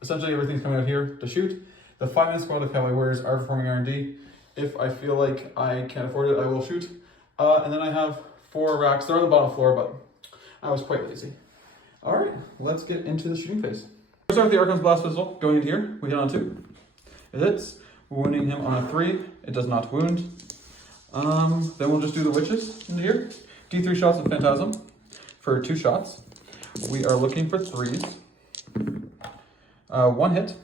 essentially everything's coming out here to shoot. The 5-minute squad of Cowboy Warriors are performing R&D. If I feel like I can't afford it, I will shoot. And then I have 4 racks. They're on the bottom floor, but I was quite lazy. Alright, let's get into the shooting phase. We'll start with the Archon's blast pistol, going into here. We hit on 2. It hits, wounding him on a 3. It does not wound. Then we'll just do the witches into here. D3 shots of Phantasm for 2 shots. We are looking for 3s. 1 hit,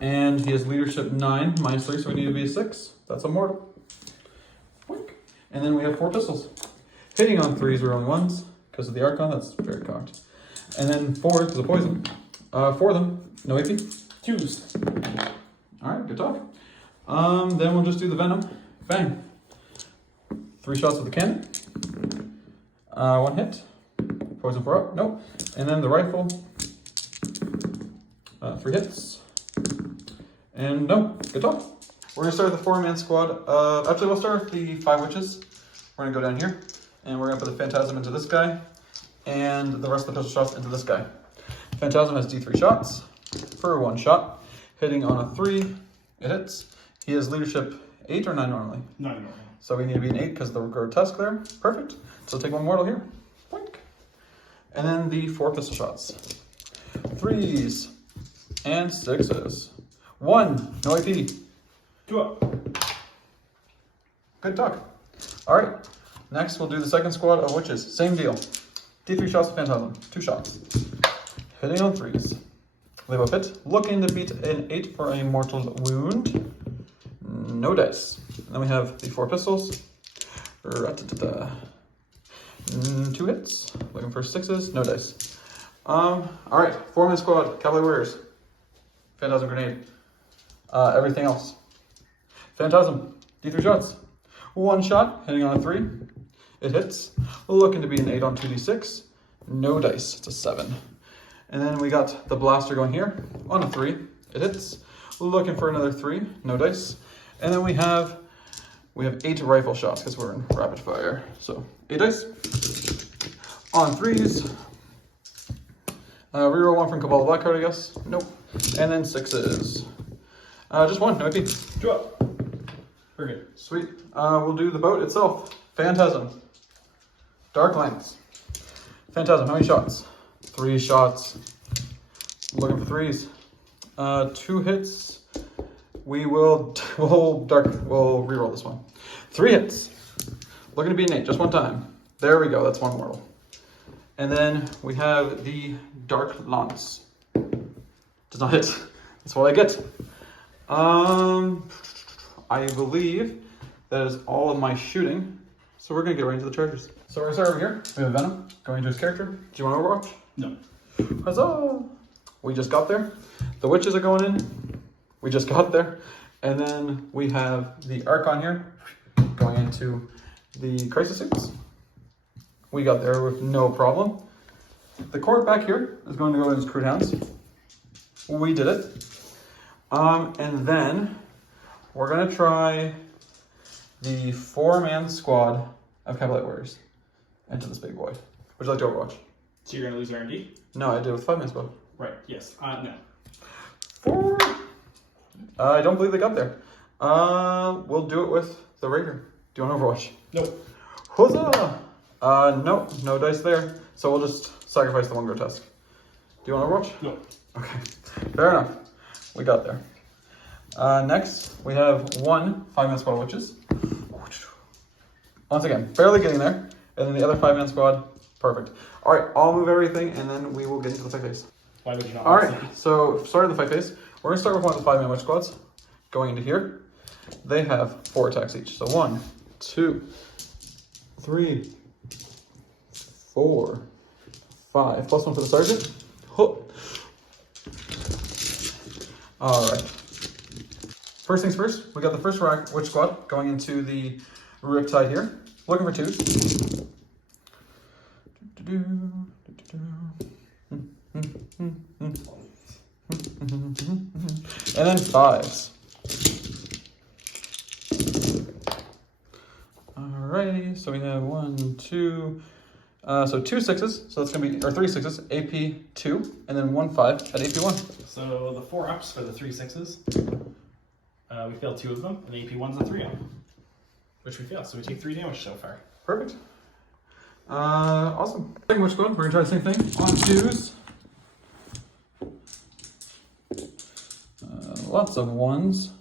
and he has leadership 9 minus 3, so we need to be a 6. That's a mortal. And then we have 4 pistols. Hitting on 3s are only 1s because of the Archon. That's very cocked. And then 4 because of poison. 4 of them, no AP. 2s. All right, good talk. Then we'll just do the venom. Bang. 3 shots with the cannon. 1 hit. Poison 4 up. Nope. And then the rifle. 3 hits. And no. Good talk. We're going to start the 4-man squad. Actually, we'll start with the 5 witches. We're going to go down here. And we're going to put the Phantasm into this guy. And the rest of the pistol shots into this guy. Phantasm has D3 shots for 1 shot. Hitting on a 3. It hits. He has leadership 8 or 9 normally? 9 normally. So we need to be an 8 because of the grotesque there. Perfect. So take 1 mortal here. Boink. And then the 4 pistol shots. 3s and 6s. 1. No AP. 2 up. Good talk. All right. Next, we'll do the second squad of witches. Same deal. D3 shots of Phantasm. 2 shots. Hitting on 3s. Leave up hit. Looking to beat an 8 for a mortal wound. No dice. And then we have the 4 pistols. 2 hits. Looking for 6s. No dice. All right. 4-man squad. Cavalry Warriors. Phantasm grenade. Everything else. Phantasm. D3 shots. 1 shot. Hitting on a 3. It hits. Looking to be an 8 on 2d6. No dice. It's a 7. And then we got the blaster going here on a 3. It hits. Looking for another 3. No dice. And then we have 8 rifle shots because we're in rapid fire. So 8 dice. On 3s. Reroll 1 from Cabal Black card, I guess. Nope. And then 6s. Just 1. No AP. 2 up. We're good. Sweet. We'll do the boat itself. Phantasm. Dark Lance. Phantasm, how many shots? 3 shots. Looking for 3s. 2 hits. We'll reroll this one. 3 hits. Looking to be an 8, just 1 time. There we go, that's 1 mortal. And then we have the Dark Lance. Does not hit. That's what I get. I believe that is all of my shooting. So we're gonna get right into the charges. So we're gonna start over here. We have Venom going into his character. Do you want Overwatch? No. Huzzah! We just got there. The witches are going in. We just got there. And then we have the Archon here going into the crisis suits. We got there with no problem. The court back here is going to go in as Crude Hounds. We did it. And then we're going to try the 4-man squad of Cavalry Warriors into this big boy. Would you like to Overwatch? So you're going to lose R&D? No, I did with 5-man squad. Right, yes. No. 4. I don't believe they got there. We'll do it with the Raider. Do you want Overwatch? Nope. Huzzah! Nope, no dice there. So we'll just sacrifice the 1 grotesque. Do you want Overwatch? No. Okay, fair enough. We got there. Next, we have 1 5-man squad of witches. Once again, barely getting there. And then the other 5-man squad, perfect. All right, I'll move everything and then we will get into the fight phase. Why would you not? All right, so starting the fight phase, we're gonna start with 1 of the 5-man witch squads. Going into here, they have 4 attacks each. So 1, 2, 3, 4, 5. Plus 1 for the sergeant. All right. First things first, we got the first witch squad going into the Riptide here. Looking for 2s. And then 5s. Alrighty, so we have 1, 2, so 2 6s, so that's gonna be, or 3 6s, AP 2, and then 1 5 at AP 1. So the 4 ups for the 3 6s. We failed 2 of them, and AP 1's a 3 up, which we failed. So we take 3 damage so far. Perfect. Awesome. Second witch squad, we're gonna try the same thing on 2s. Lots of 1s,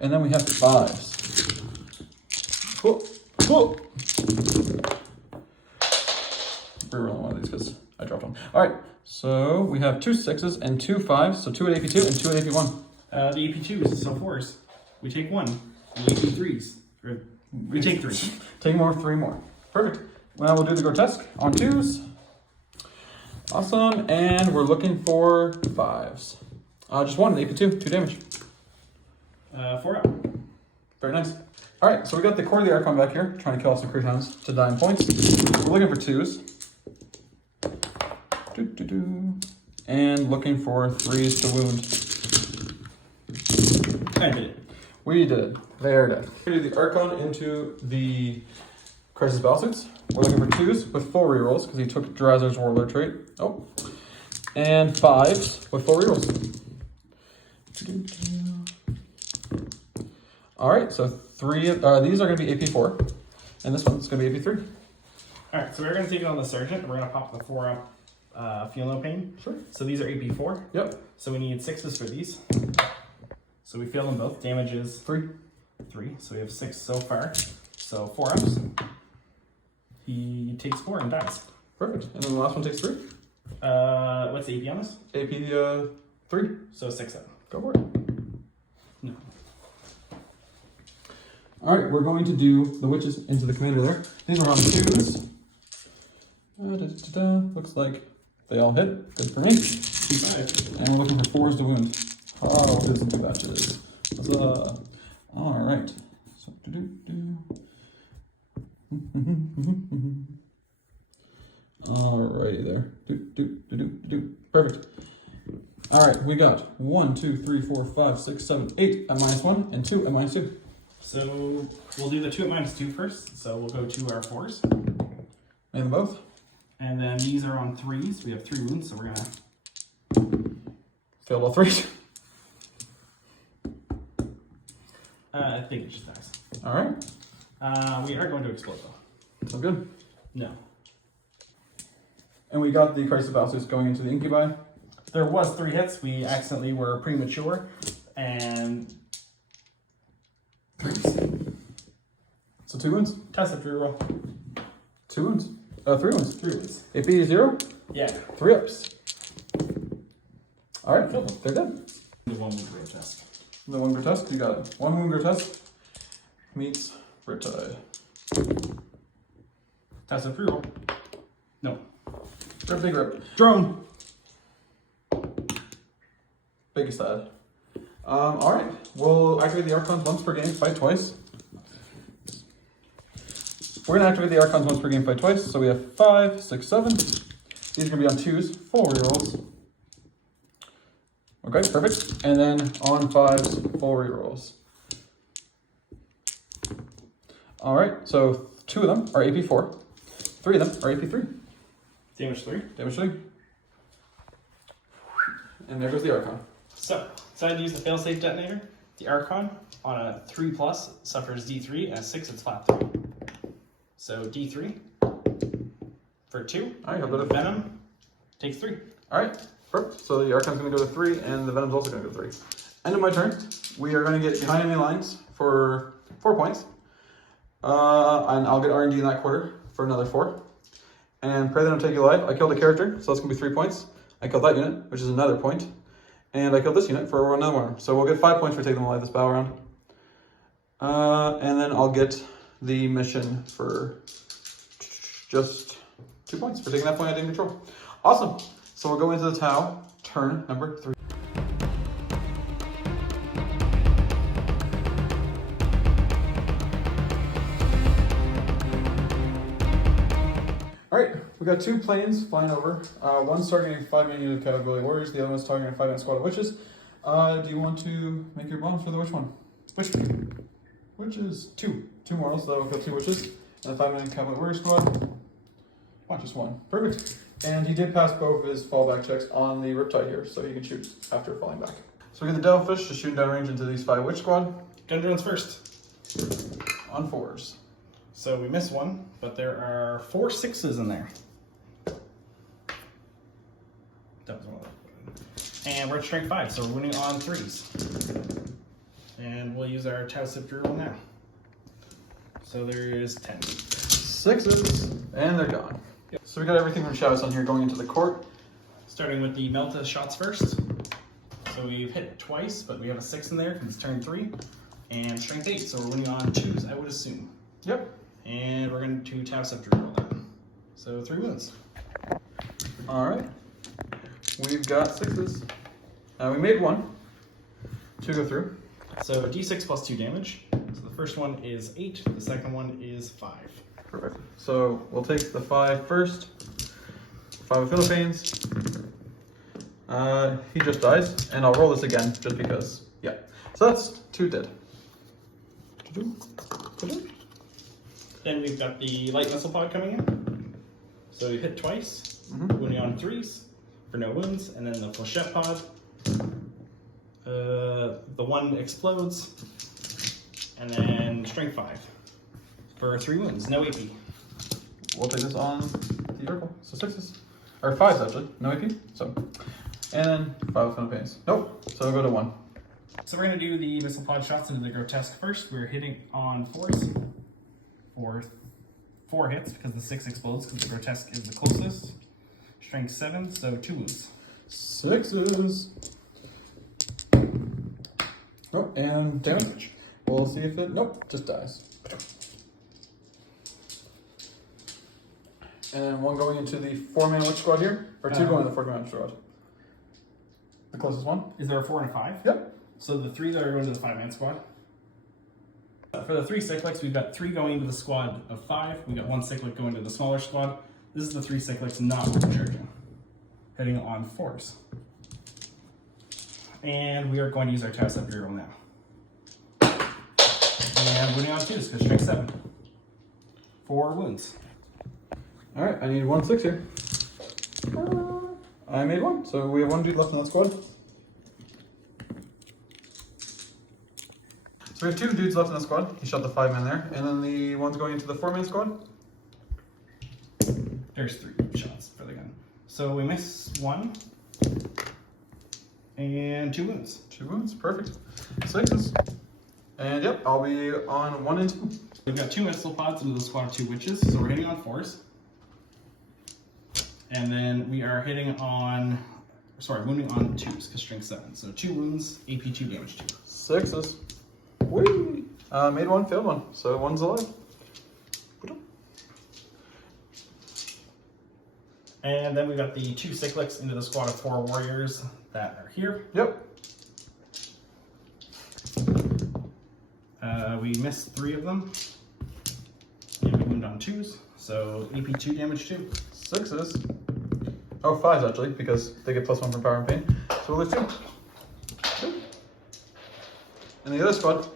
And then we have 5s. Cool. Cool. Rerolling one of these because I dropped one. All right, so we have 2 6s and 2 5s, so 2 at AP2 and 2 at AP1. The AP2s, so 4s. We take 1. And the AP3s. Or we take 3. Take more, 3 more. Perfect. Now we'll do the grotesque on 2s. Awesome, and we're looking for 5s. Just 1 at AP2, 2 damage. 4 up. Very nice. All right, so we got the core of the Archon back here, trying to kill off some Crete Hounds to die in points. We're looking for 2s. And looking for 3s to wound. I did it. We did it. There it is. We do the Archon into the Crisis Battlesuits. We're looking for 2s with 4 rerolls because he took Drazer's Warlord trait. Oh. And 5s with 4 rerolls. All right, so 3. These are going to be AP4, and this one's going to be AP3. All right, so we're going to take it on the Sergeant, and we're going to pop the 4 up, Feel No Pain. Sure. So these are AP4. Yep. So we need 6s for these. So we fail them both. Damage is 3. 3. So we have 6 so far. So 4 ups. He takes 4 and dies. Perfect. And then the last one takes 3. What's the AP on this? AP 3. So 6 up. Go for it. No. All right, we're going to do the witches into the commander there. These are on 2s. Looks like they all hit. Good for me. 2-5. And we're looking for 4s to wound. Oh, good some 2 batches. All right. So, Alrighty there. Perfect. All right, we got 1, 2, 3, 4, 5, 6, 7, 8 at -1 and 2 at -2. So we'll do the 2 at -2 first. So we'll go to our 4s. And them both. And then these are on 3s. We have 3 wounds, so we're gonna Failed all 3. I think it just dies. All right. We are going to explode though. So good. No. And we got the Crisis Battlesuits going into the Incubi. There was 3 hits. We accidentally were premature and 3s. So 2 wounds. Test it for your will. 2 wounds. 3 wounds. 3 wounds. AP 0. Yeah. 3 ups. All right, they're dead. The 1 wound grotesque. The 1 grotesque, you got it. 1 wound grotesque meets Riptide. Test it for your will. No. Rip, big rip. Drone. Big sad. All right, we'll activate the Archons once per game, fight twice. We're gonna activate the Archons once per game, fight twice. So we have 5, 6, 7. These are gonna be on 2s, 4 rerolls. Okay, perfect. And then on 5s, 4 rerolls. All right, so 2 of them are AP4. 3 of them are AP3. Damage 3. Damage 3. And there goes the Archon. So I had to use the failsafe detonator. The Archon on a 3+ suffers D3, and a 6 it's flat 3. So D3 for 2. All right, how about a Venom takes 3. All right, perfect. So the Archon's going to go to 3, and the Venom's also going to go to 3. End of my turn. We are going to get behind enemy lines for 4 points. And I'll get R&D in that quarter for another 4. And pray they don't take you alive. I killed a character, so that's going to be 3 points. I killed that unit, which is another point. And I killed this unit for another 1. So we'll get 5 points for taking them alive this battle round. And then I'll get the mission for just 2 points for taking that point I didn't control. Awesome. So we'll go into the Tau, turn number 3. Alright, we got 2 planes flying over. One's targeting 5-man unit of Category Warriors, the other one's targeting a 5-man squad of witches. Do you want to make your bombs for the witch one? Which? Witches? 2. 2 mortals, so we'll kill 2 witches. And a 5-man Cavalry Warrior squad. Not just 1. Perfect. And he did pass both of his fallback checks on the Riptide here, so he can shoot after falling back. So we get the Devilfish just shooting downrange into these 5 witch squad. Gun drones first. On 4s. So we missed 1, but there are 4 6s in there. That was one of them. And we're at strength 5, so we're winning on 3s. And we'll use our Tau Sip drill now. So there is 10. 6s, and they're gone. Yep. So we got everything from Shadowsun here going into the court. Starting with the Melta shots first. So we've hit twice, but we have a 6 in there because it's turn 3. And strength 8, so we're winning on 2s, I would assume. Yep. And we're going to Tau Scepter roll that. So 3 wounds. Alright. We've got 6s. We made 1. 2 go through. So d6 plus 2 damage. So the first one is 8, the second one is 5. Perfect. So we'll take the 5 first. 5 of Philippines. He just dies, and I'll roll this again just because. Yeah. So that's 2 dead. Then we've got the light missile pod coming in. So we hit twice, winning on 3s for no wounds, and then the flechette pod. The 1 explodes, and then strength 5 for 3 wounds, no AP. We'll take this on the Oracle. So 6s. Or 5s actually, no AP. So, and then 5 of Philippines. Nope. So we'll go to 1. So we're going to do the missile pod shots into the grotesque first. We're hitting on 4s for 4 hits because the 6 explodes because the grotesque is the closest. Strength 7, so 2 wounds. 6s. Nope, and damage. We'll see if it, nope, just dies. And then 1 going into the 4-man witch squad here, or 2 going into the 4-man witch squad. The closest one. Is there a 4 and a 5? Yep. So the 3 that are going to the 5-man squad. For the 3 cyclics, we've got 3 going to the squad of 5. We got 1 cyclic going to the smaller squad. This is the 3 cyclics not overcharging. Heading on 4s. And we are going to use our Tau Scepter roll now. And winning on 2s because strength 7. 4 wounds. Alright, I need 1 6 here. I made 1, so we have 1 dude left in that squad. So we have 2 dudes left in the squad. He shot the 5-man there, and then the one's going into the 4-man squad. There's 3 shots for the gun. So we miss 1. And 2 wounds. 2 wounds, perfect. 6s. And yep, I'll be on 1 and 2. We've got 2 missile pods into the squad of 2 witches, so we're hitting on 4s. And then we are hitting on, wounding on 2s, because strength 7. So 2 wounds, AP 2, damage 2. 6s. Whee! Made 1, failed 1, so 1's alive. And then we got the 2 cyclics into the squad of 4 warriors that are here. Yep. We missed 3 of them. And we wound on 2s, so AP 2, damage 2. 6s. Oh, 5s actually, because they get +1 from power and pain. So we'll lose 2. And the other squad.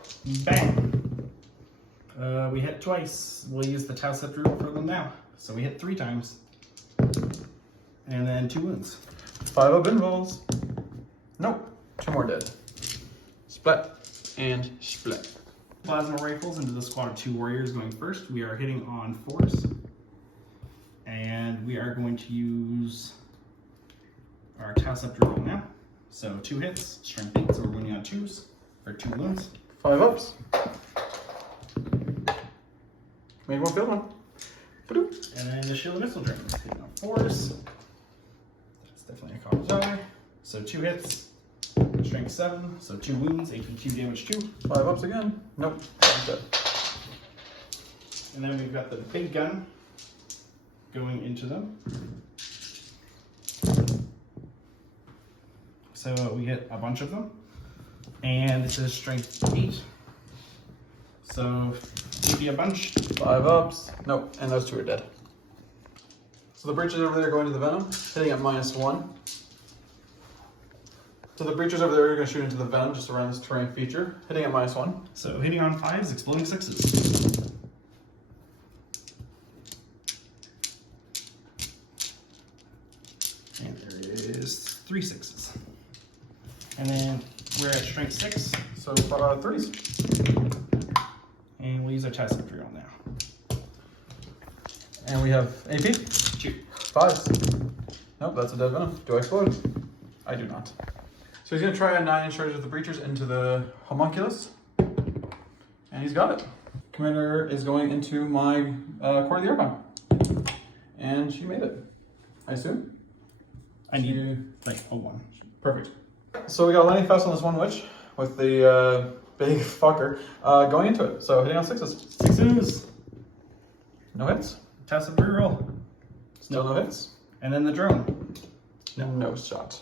Bang! We hit twice. We'll use the Tau Scepter for them now. So we hit 3 times. And then 2 wounds. 5 up involves. Nope. 2 more dead. Split and split. Plasma rifles into the squad of 2 warriors going first. We are hitting on 4s. And we are going to use our Tau Scepter roll now. So 2 hits, strength 8, so we're winning on 2s for 2 wounds. 5 ups. Made 1, failed 1. And then the shield and missile dragons hitting on 4s. That's definitely a college eye. So 2 hits, strength 7, so 2 wounds, AP 2, damage 2. 5 ups again. Nope. Dead. And then we've got the big gun going into them. So we hit a bunch of them. And this is strength 8. So maybe a bunch. 5 ups. Nope. And those 2 are dead. So the breachers over there are going to the venom, hitting at -1. So the breachers over there are going to shoot into the venom just around this terrain feature, hitting at -1. So hitting on 5s, exploding 6s. And there is 3 6s. And then we're at strength 6. So 3s. And we'll use our Tau Scepter roll now. And we have AP. 2. 5s. Nope, that's a dead venom. Do I explode? I do not. So he's going to try a 9-inch charge with the Breachers into the Homunculus. And he's got it. Commander is going into my Core of the Archon. And she made it, I assume. I need like a 1. Perfect. So we got a Lightning Fast on this one witch with the big fucker going into it. So hitting on 6s. 6s. No hits. Test of reroll. Still no hits. And then the drone. No shot.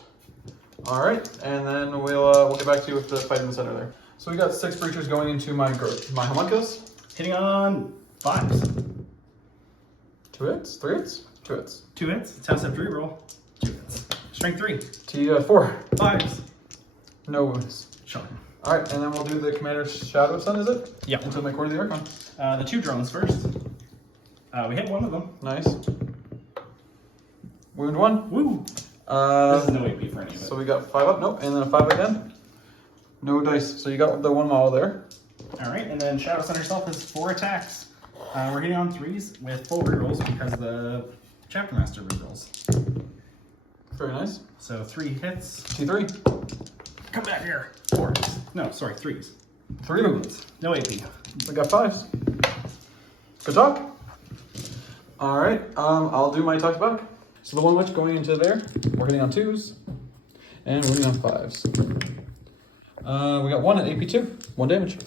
All right, and then we'll get back to you with the fight in the center there. So we got 6 Breachers going into my Homunculus. Hitting on 5s. 2 hits, 3 hits, 2 hits. 2 hits. Test of reroll. 2 hits. Strength 3. T4. 5s. No wounds. Sure. All right, and then we'll do the Commander's Shadow Sun, is it? Yep. Into my Core of the Archon. The 2 drones first. We hit one of them. Nice. Wound 1. Woo! This is no AP for any of it. So we got 5 up, nope, and then a 5 again. No dice, so you got the 1 model there. Alright, and then Shadow Sun herself has 4 attacks. We're hitting on 3s with full rerolls because the Chapter Master rerolls. Very nice. So 3 hits. T3. Come back here. 4s. No, sorry, 3s. 3 wounds. No AP. We got 5s. Good talk. All right, I'll do my talk back. So the 1 witch going into there, we're hitting on 2s, and we're hitting on 5s. We got 1 at AP2, 1 damage.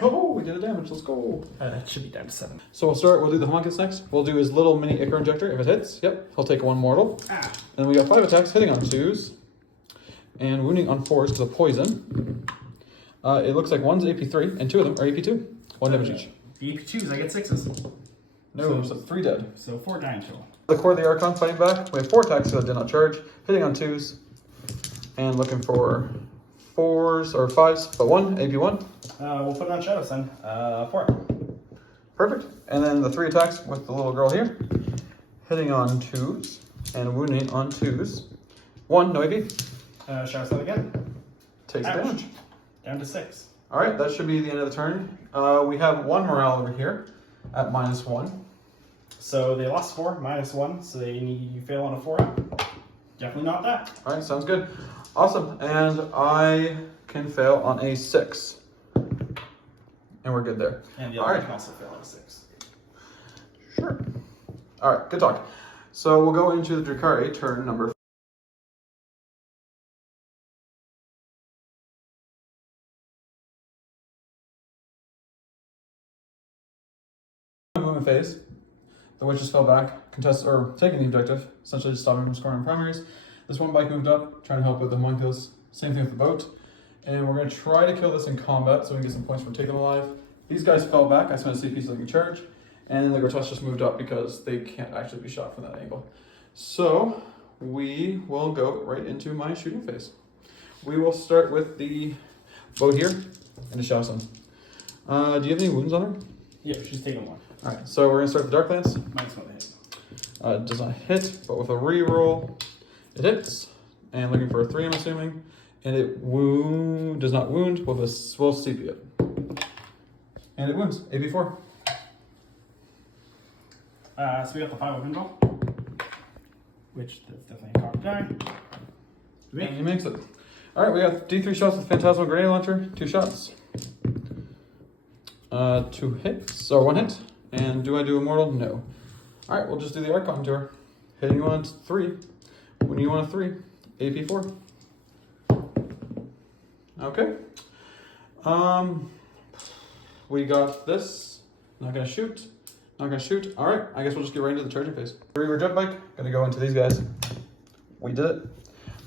Oh, we did a damage, let's go. That should be down to 7. So we'll do the Homunculus next. We'll do his little mini Ichor Injector. If it hits, yep, he'll take 1 mortal. Ah. And then we got 5 attacks, hitting on 2s, and wounding on 4s because of poison. It looks like 1's AP3, and 2 of them are AP2. 1 damage each. The AP2s, I get 6s. No, so 3 dead. So 4 dying total. The Core of the Archon fighting back. We have 4 attacks that did not charge, hitting on 2s, and looking for 4s or 5s, but 1, AP1. We'll put it on Shadow Sun. 4. Perfect. And then the 3 attacks with the little girl here, hitting on 2s and wounding on 2s. 1, no AP. Shadow Sun again. Takes Ouch. damage. Down to 6. All right, that should be the end of the turn. We have 1 morale over here at -1. So they lost 4, -1, so you fail on a 4 up. Definitely not that. All right, sounds good. Awesome, and I can fail on a 6. And we're good there. And the All other right. can also fail on a 6. Sure. All right, good talk. So we'll go into the Drukhari, turn number 5. Movement phase. The witches fell back, contest or taking the objective, essentially just stopping from scoring on primaries. This 1 bike moved up, trying to help with the homunculus. Same thing with the boat. And we're going to try to kill this in combat so we can get some points for taking them alive. These guys fell back. I spent a CP so they can charge. And the Grotesque just moved up because they can't actually be shot from that angle. So we will go right into my shooting phase. We will start with the boat here and the Shadow Sun. Do you have any wounds on her? Yeah, she's taking 1. All right, so we're going to start the Dark Lance. -1 to hit. It does not hit, but with a reroll, it hits. And looking for a 3, I'm assuming. And it does not wound with a swell CP it. And it wounds, AP4. So we got the 5 weapon roll, which that's definitely a cocked die. And he makes it. All right, we got D3 shots with Phantasmal Grenade Launcher, 2 shots. 2 hits, or 1 hit. And do I do Immortal? No. All right, we'll just do the Archon to her. Hitting you on 3. When you want a 3, AP4. Okay. We got this. Not gonna shoot. Not gonna shoot. All right, I guess we'll just get right into the charging phase. The Reaver jet bike, gonna go into these guys. We did it.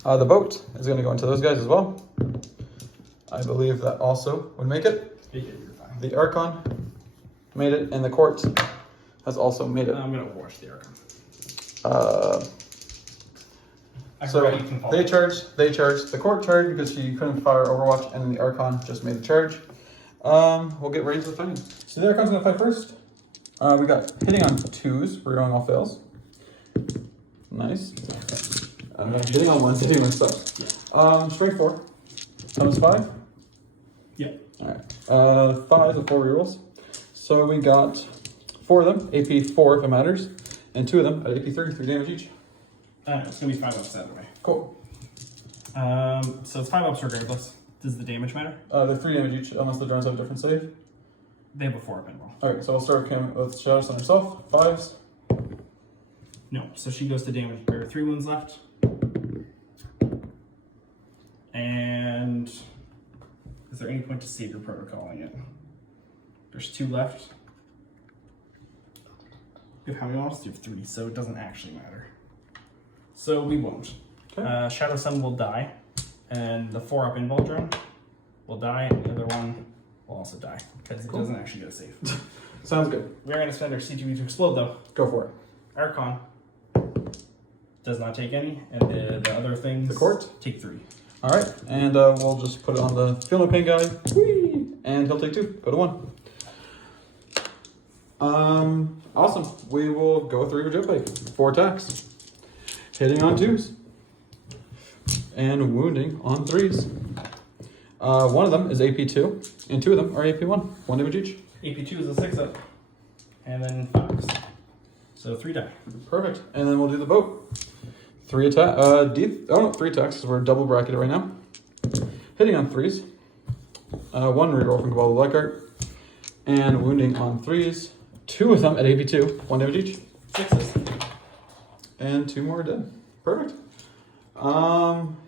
The boat is gonna go into those guys as well. I believe that also would make it. Yeah, you're fine. The Archon made it, and the Court has also made it. I'm gonna wash the Archon. So they charged. The Court charged because she couldn't fire Overwatch, and then the Archon just made the charge. We'll get right into the fighting. So the Archon's gonna fight first. We got hitting on 2s, rerolling all fails. Nice. Hitting on 1s, hitting on stuff. Yeah. Strength 4. Comes 5. Yep. All right. 5 with 4 rerolls. So we got 4 of them, AP4 if it matters, and 2 of them at AP3, 3 damage each. It's gonna be 5 ups that way. Cool. So it's 5 ups regardless. Does the damage matter? They're 3 damage each, unless the drones have a different save. They have a 4 up and roll. Alright, so I'll start with Shadow Sun herself. 5s. No, so she goes to damage. There are 3 wounds left. And is there any point to save your protocoling it? There's 2 left. You have how many models? You have 3, so it doesn't actually matter. So we won't. Okay. Shadow Sun will die, and the 4 up invul drone will die, and the other one will also die because it doesn't actually get a save. Sounds good. We are going to spend our C2E to explode though. Go for it. Archon does not take any, and the other things The court? take 3. Alright, and we'll just put it on the Feel No Pain guy. Whee! And he'll take 2. Go to 1. Awesome. We will go 3 with Jetpack. 4 attacks. Hitting on 2s. And wounding on 3s. One of them is AP2, and 2 of them are AP1. 1 damage each. AP2 is a 6 up, and then 5s. So 3 die. Perfect. And then we'll do the boat. 3 attack. 3 attacks, because we're double bracketed right now. Hitting on 3s. 1 reroll from Cabal of Blackheart. And wounding on 3s. 2 of them at AP2. 1 damage each. 6s. And 2 more are dead. Perfect.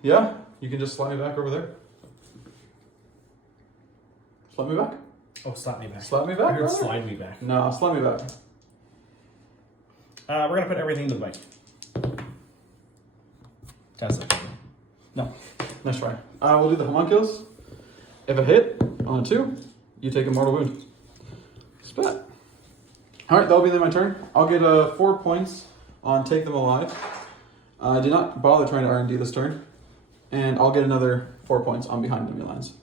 Yeah, you can just slide me back over there. Slide me back. Oh, slap me back. Slap me I back. heard brother. slide me back. No, slide me back. We're going to put everything to the bike. Test it. No. Nice try. We'll do the homunculus. If it hit on a 2, you take a mortal wound. Spat. Alright, that'll be then my turn. I'll get 4 points on Take Them Alive. Do not bother trying to R&D this turn. And I'll get another 4 points on Behind Enemy Lines.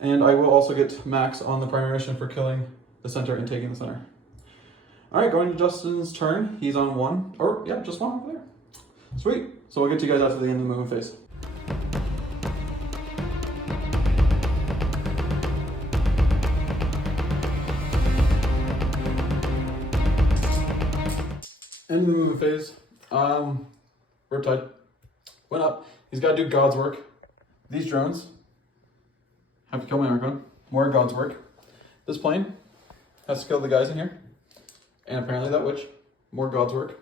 And I will also get max on the primary mission for killing the center and taking the center. Alright, going to Justin's turn. He's on 1. Or, yeah, just 1 over there. Sweet. So we'll get you guys after the end of the movement phase. End of the movement phase. Riptide went up. He's got to do God's work. These drones have to kill my Archon. More God's work. This plane has to kill the guys in here. And apparently that witch. More God's work.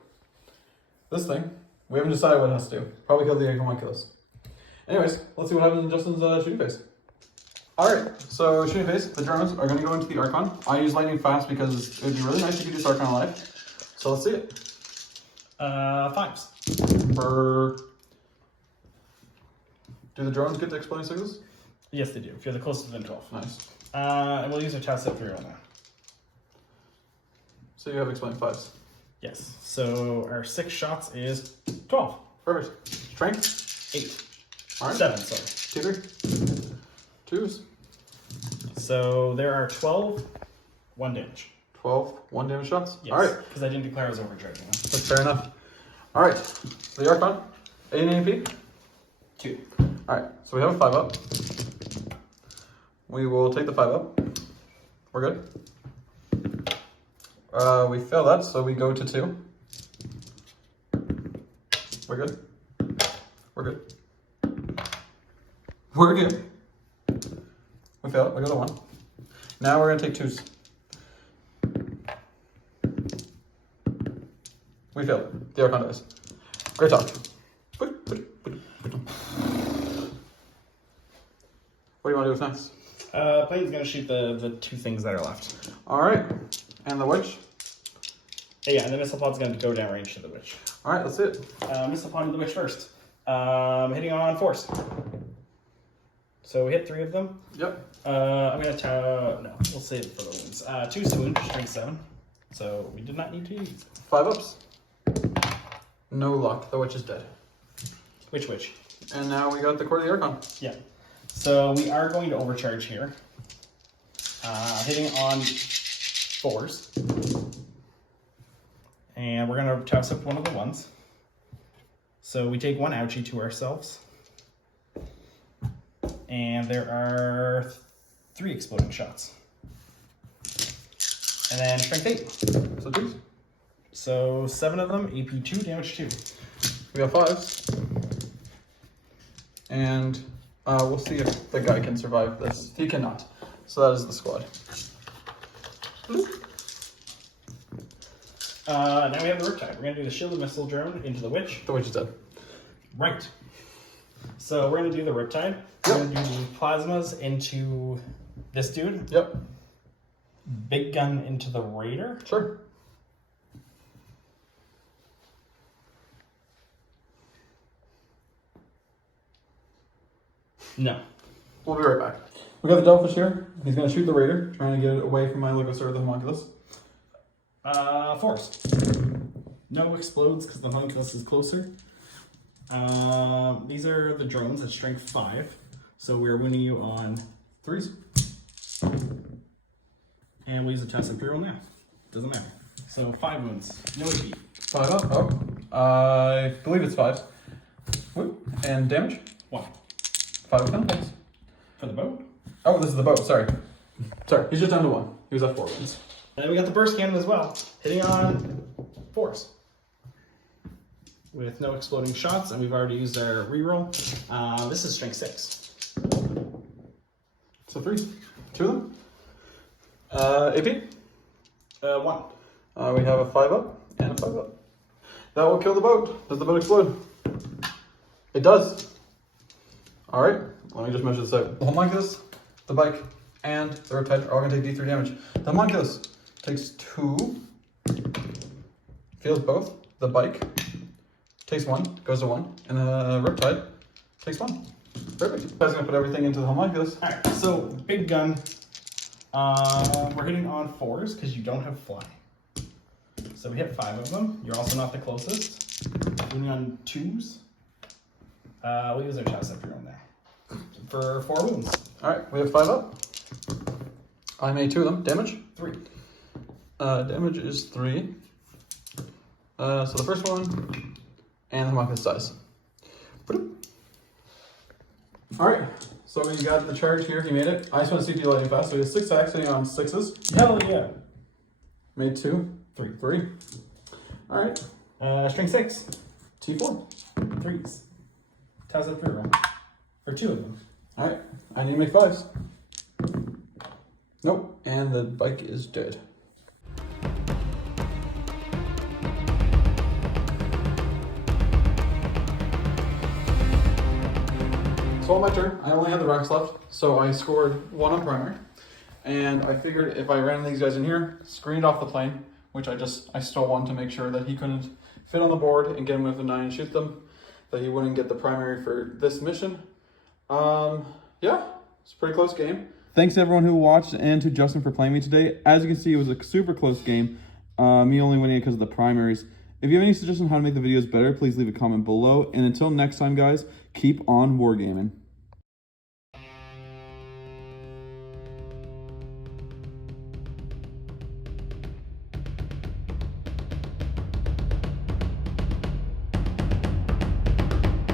This thing, we haven't decided what it has to do. Probably kill the homunculus. Anyways, let's see what happens in Justin's shooting phase. Alright, so shooting phase, the drones are going to go into the Archon. I use lightning fast because it would be really nice if you could use Archon alive. So let's see it. 5s. Do the drones get the exploding sixes? Yes, they do. If you're the closest within 12. Nice. And we'll use our test up 3 on that. So you have exploding 5s. Yes. So our 6 shots is 12. Perfect. Strength? 8. Alright. 7, sorry. 2, 3. 2s. So there are 12, 1 damage. 12, 1 damage shots? Yes. Alright. Because I didn't declare I was overcharging them. That's fair enough. Alright. The Archon. 8 AP? 2. Alright. So we have a 5 up. We will take the 5 up. We're good. We fail that, so we go to 2. We're good. We're good. We're good. We fail it. We go to 1. Now we're going to take 2s. We failed it. The Archon dies. Great talk. What do you want to do with next? Plane's going to shoot the 2 things that are left. Alright. And the witch? Yeah, and the missile pod's going to go downrange to the witch. Alright, that's it. Missile pod to the witch first. Hitting on 4s. So we hit 3 of them. Yep. I'm going to no, we'll save it for the wounds. 2's to wound, strength 7. So we did not need to use it. 5 ups. No luck. The witch is dead. Which witch? And now we got the Court of the Archon. Yeah. So we are going to overcharge here. Hitting on 4s. And we're going to toss up one of the 1s. So we take 1 ouchie to ourselves. And there are 3 exploding shots. And then strength 8. So 2s. So 7 of them, AP 2, damage 2. We got 5s. And we'll see if the guy can survive this. He cannot. So that is the squad. Now we have the Riptide. We're going to do the shielded missile drone into the Witch. The witch is dead. Right. So we're going to do the Riptide. We're going to do the plasmas into this dude. Yep. Big gun into the Raider. Sure. No. We'll be right back. We got the Dollfish here. He's going to shoot the Raider, trying to get it away from my Logosaur, the Homunculus. Force. No explodes because the Homunculus is closer. These are the drones at strength 5. So we're winning you on 3s. And we use a Tau Imperial now. Doesn't matter. So 5 wounds. No AP. 5 up. Oh. I believe it's 5s. Whoop. And damage? 1. 5 with him, thanks. For the boat. Oh, this is the boat, sorry. Sorry, he's just down to 1. He was at 4 wins. And then we got the burst cannon as well. Hitting on 4s. With no exploding shots, and we've already used our reroll. This is strength 6. So 3. 2 of them. AP? 1. We have a 5 up and a 5 up. That will kill the boat. Does the boat explode? It does. Alright, let me just measure this out. The Homunculus, the bike, and the Riptide are all going to take D3 damage. The Homunculus takes 2. Feels both. The bike takes 1, goes to 1. And the Riptide takes 1. Perfect. I'm going to put everything into the Homunculus. Alright, so big gun. We're hitting on 4s because you don't have fly. So we hit 5 of them. You're also not the closest. Hitting on 2s. We'll use our Tau Scepter on there. For 4 wounds. Alright, we have 5 up. I made 2 of them. Damage? 3. Damage is 3. So the first one, and the Homunculus dies. Alright, so we got the charge here. He made it. I just want to see if you lightning fast. So he has 6 attacks, hitting on 6s. Hell yeah. Made 2. 3. Alright. Strength 6. T4. 3s. Tau Scepter for 2 of them. Alright, I need to make 5s. Nope, and the bike is dead. So on my turn, I only had the rocks left, so I scored 1 on primary. And I figured if I ran these guys in here, screened off the plane, which I stole 1 to make sure that he couldn't fit on the board and get him with a 9 and shoot them, that he wouldn't get the primary for this mission. Yeah, it's a pretty close game. Thanks to everyone who watched and to Justin for playing me today. As you can see, it was a super close game. Me only winning it because of the primaries. If you have any suggestions on how to make the videos better, please leave a comment below. And until next time, guys, keep on wargaming.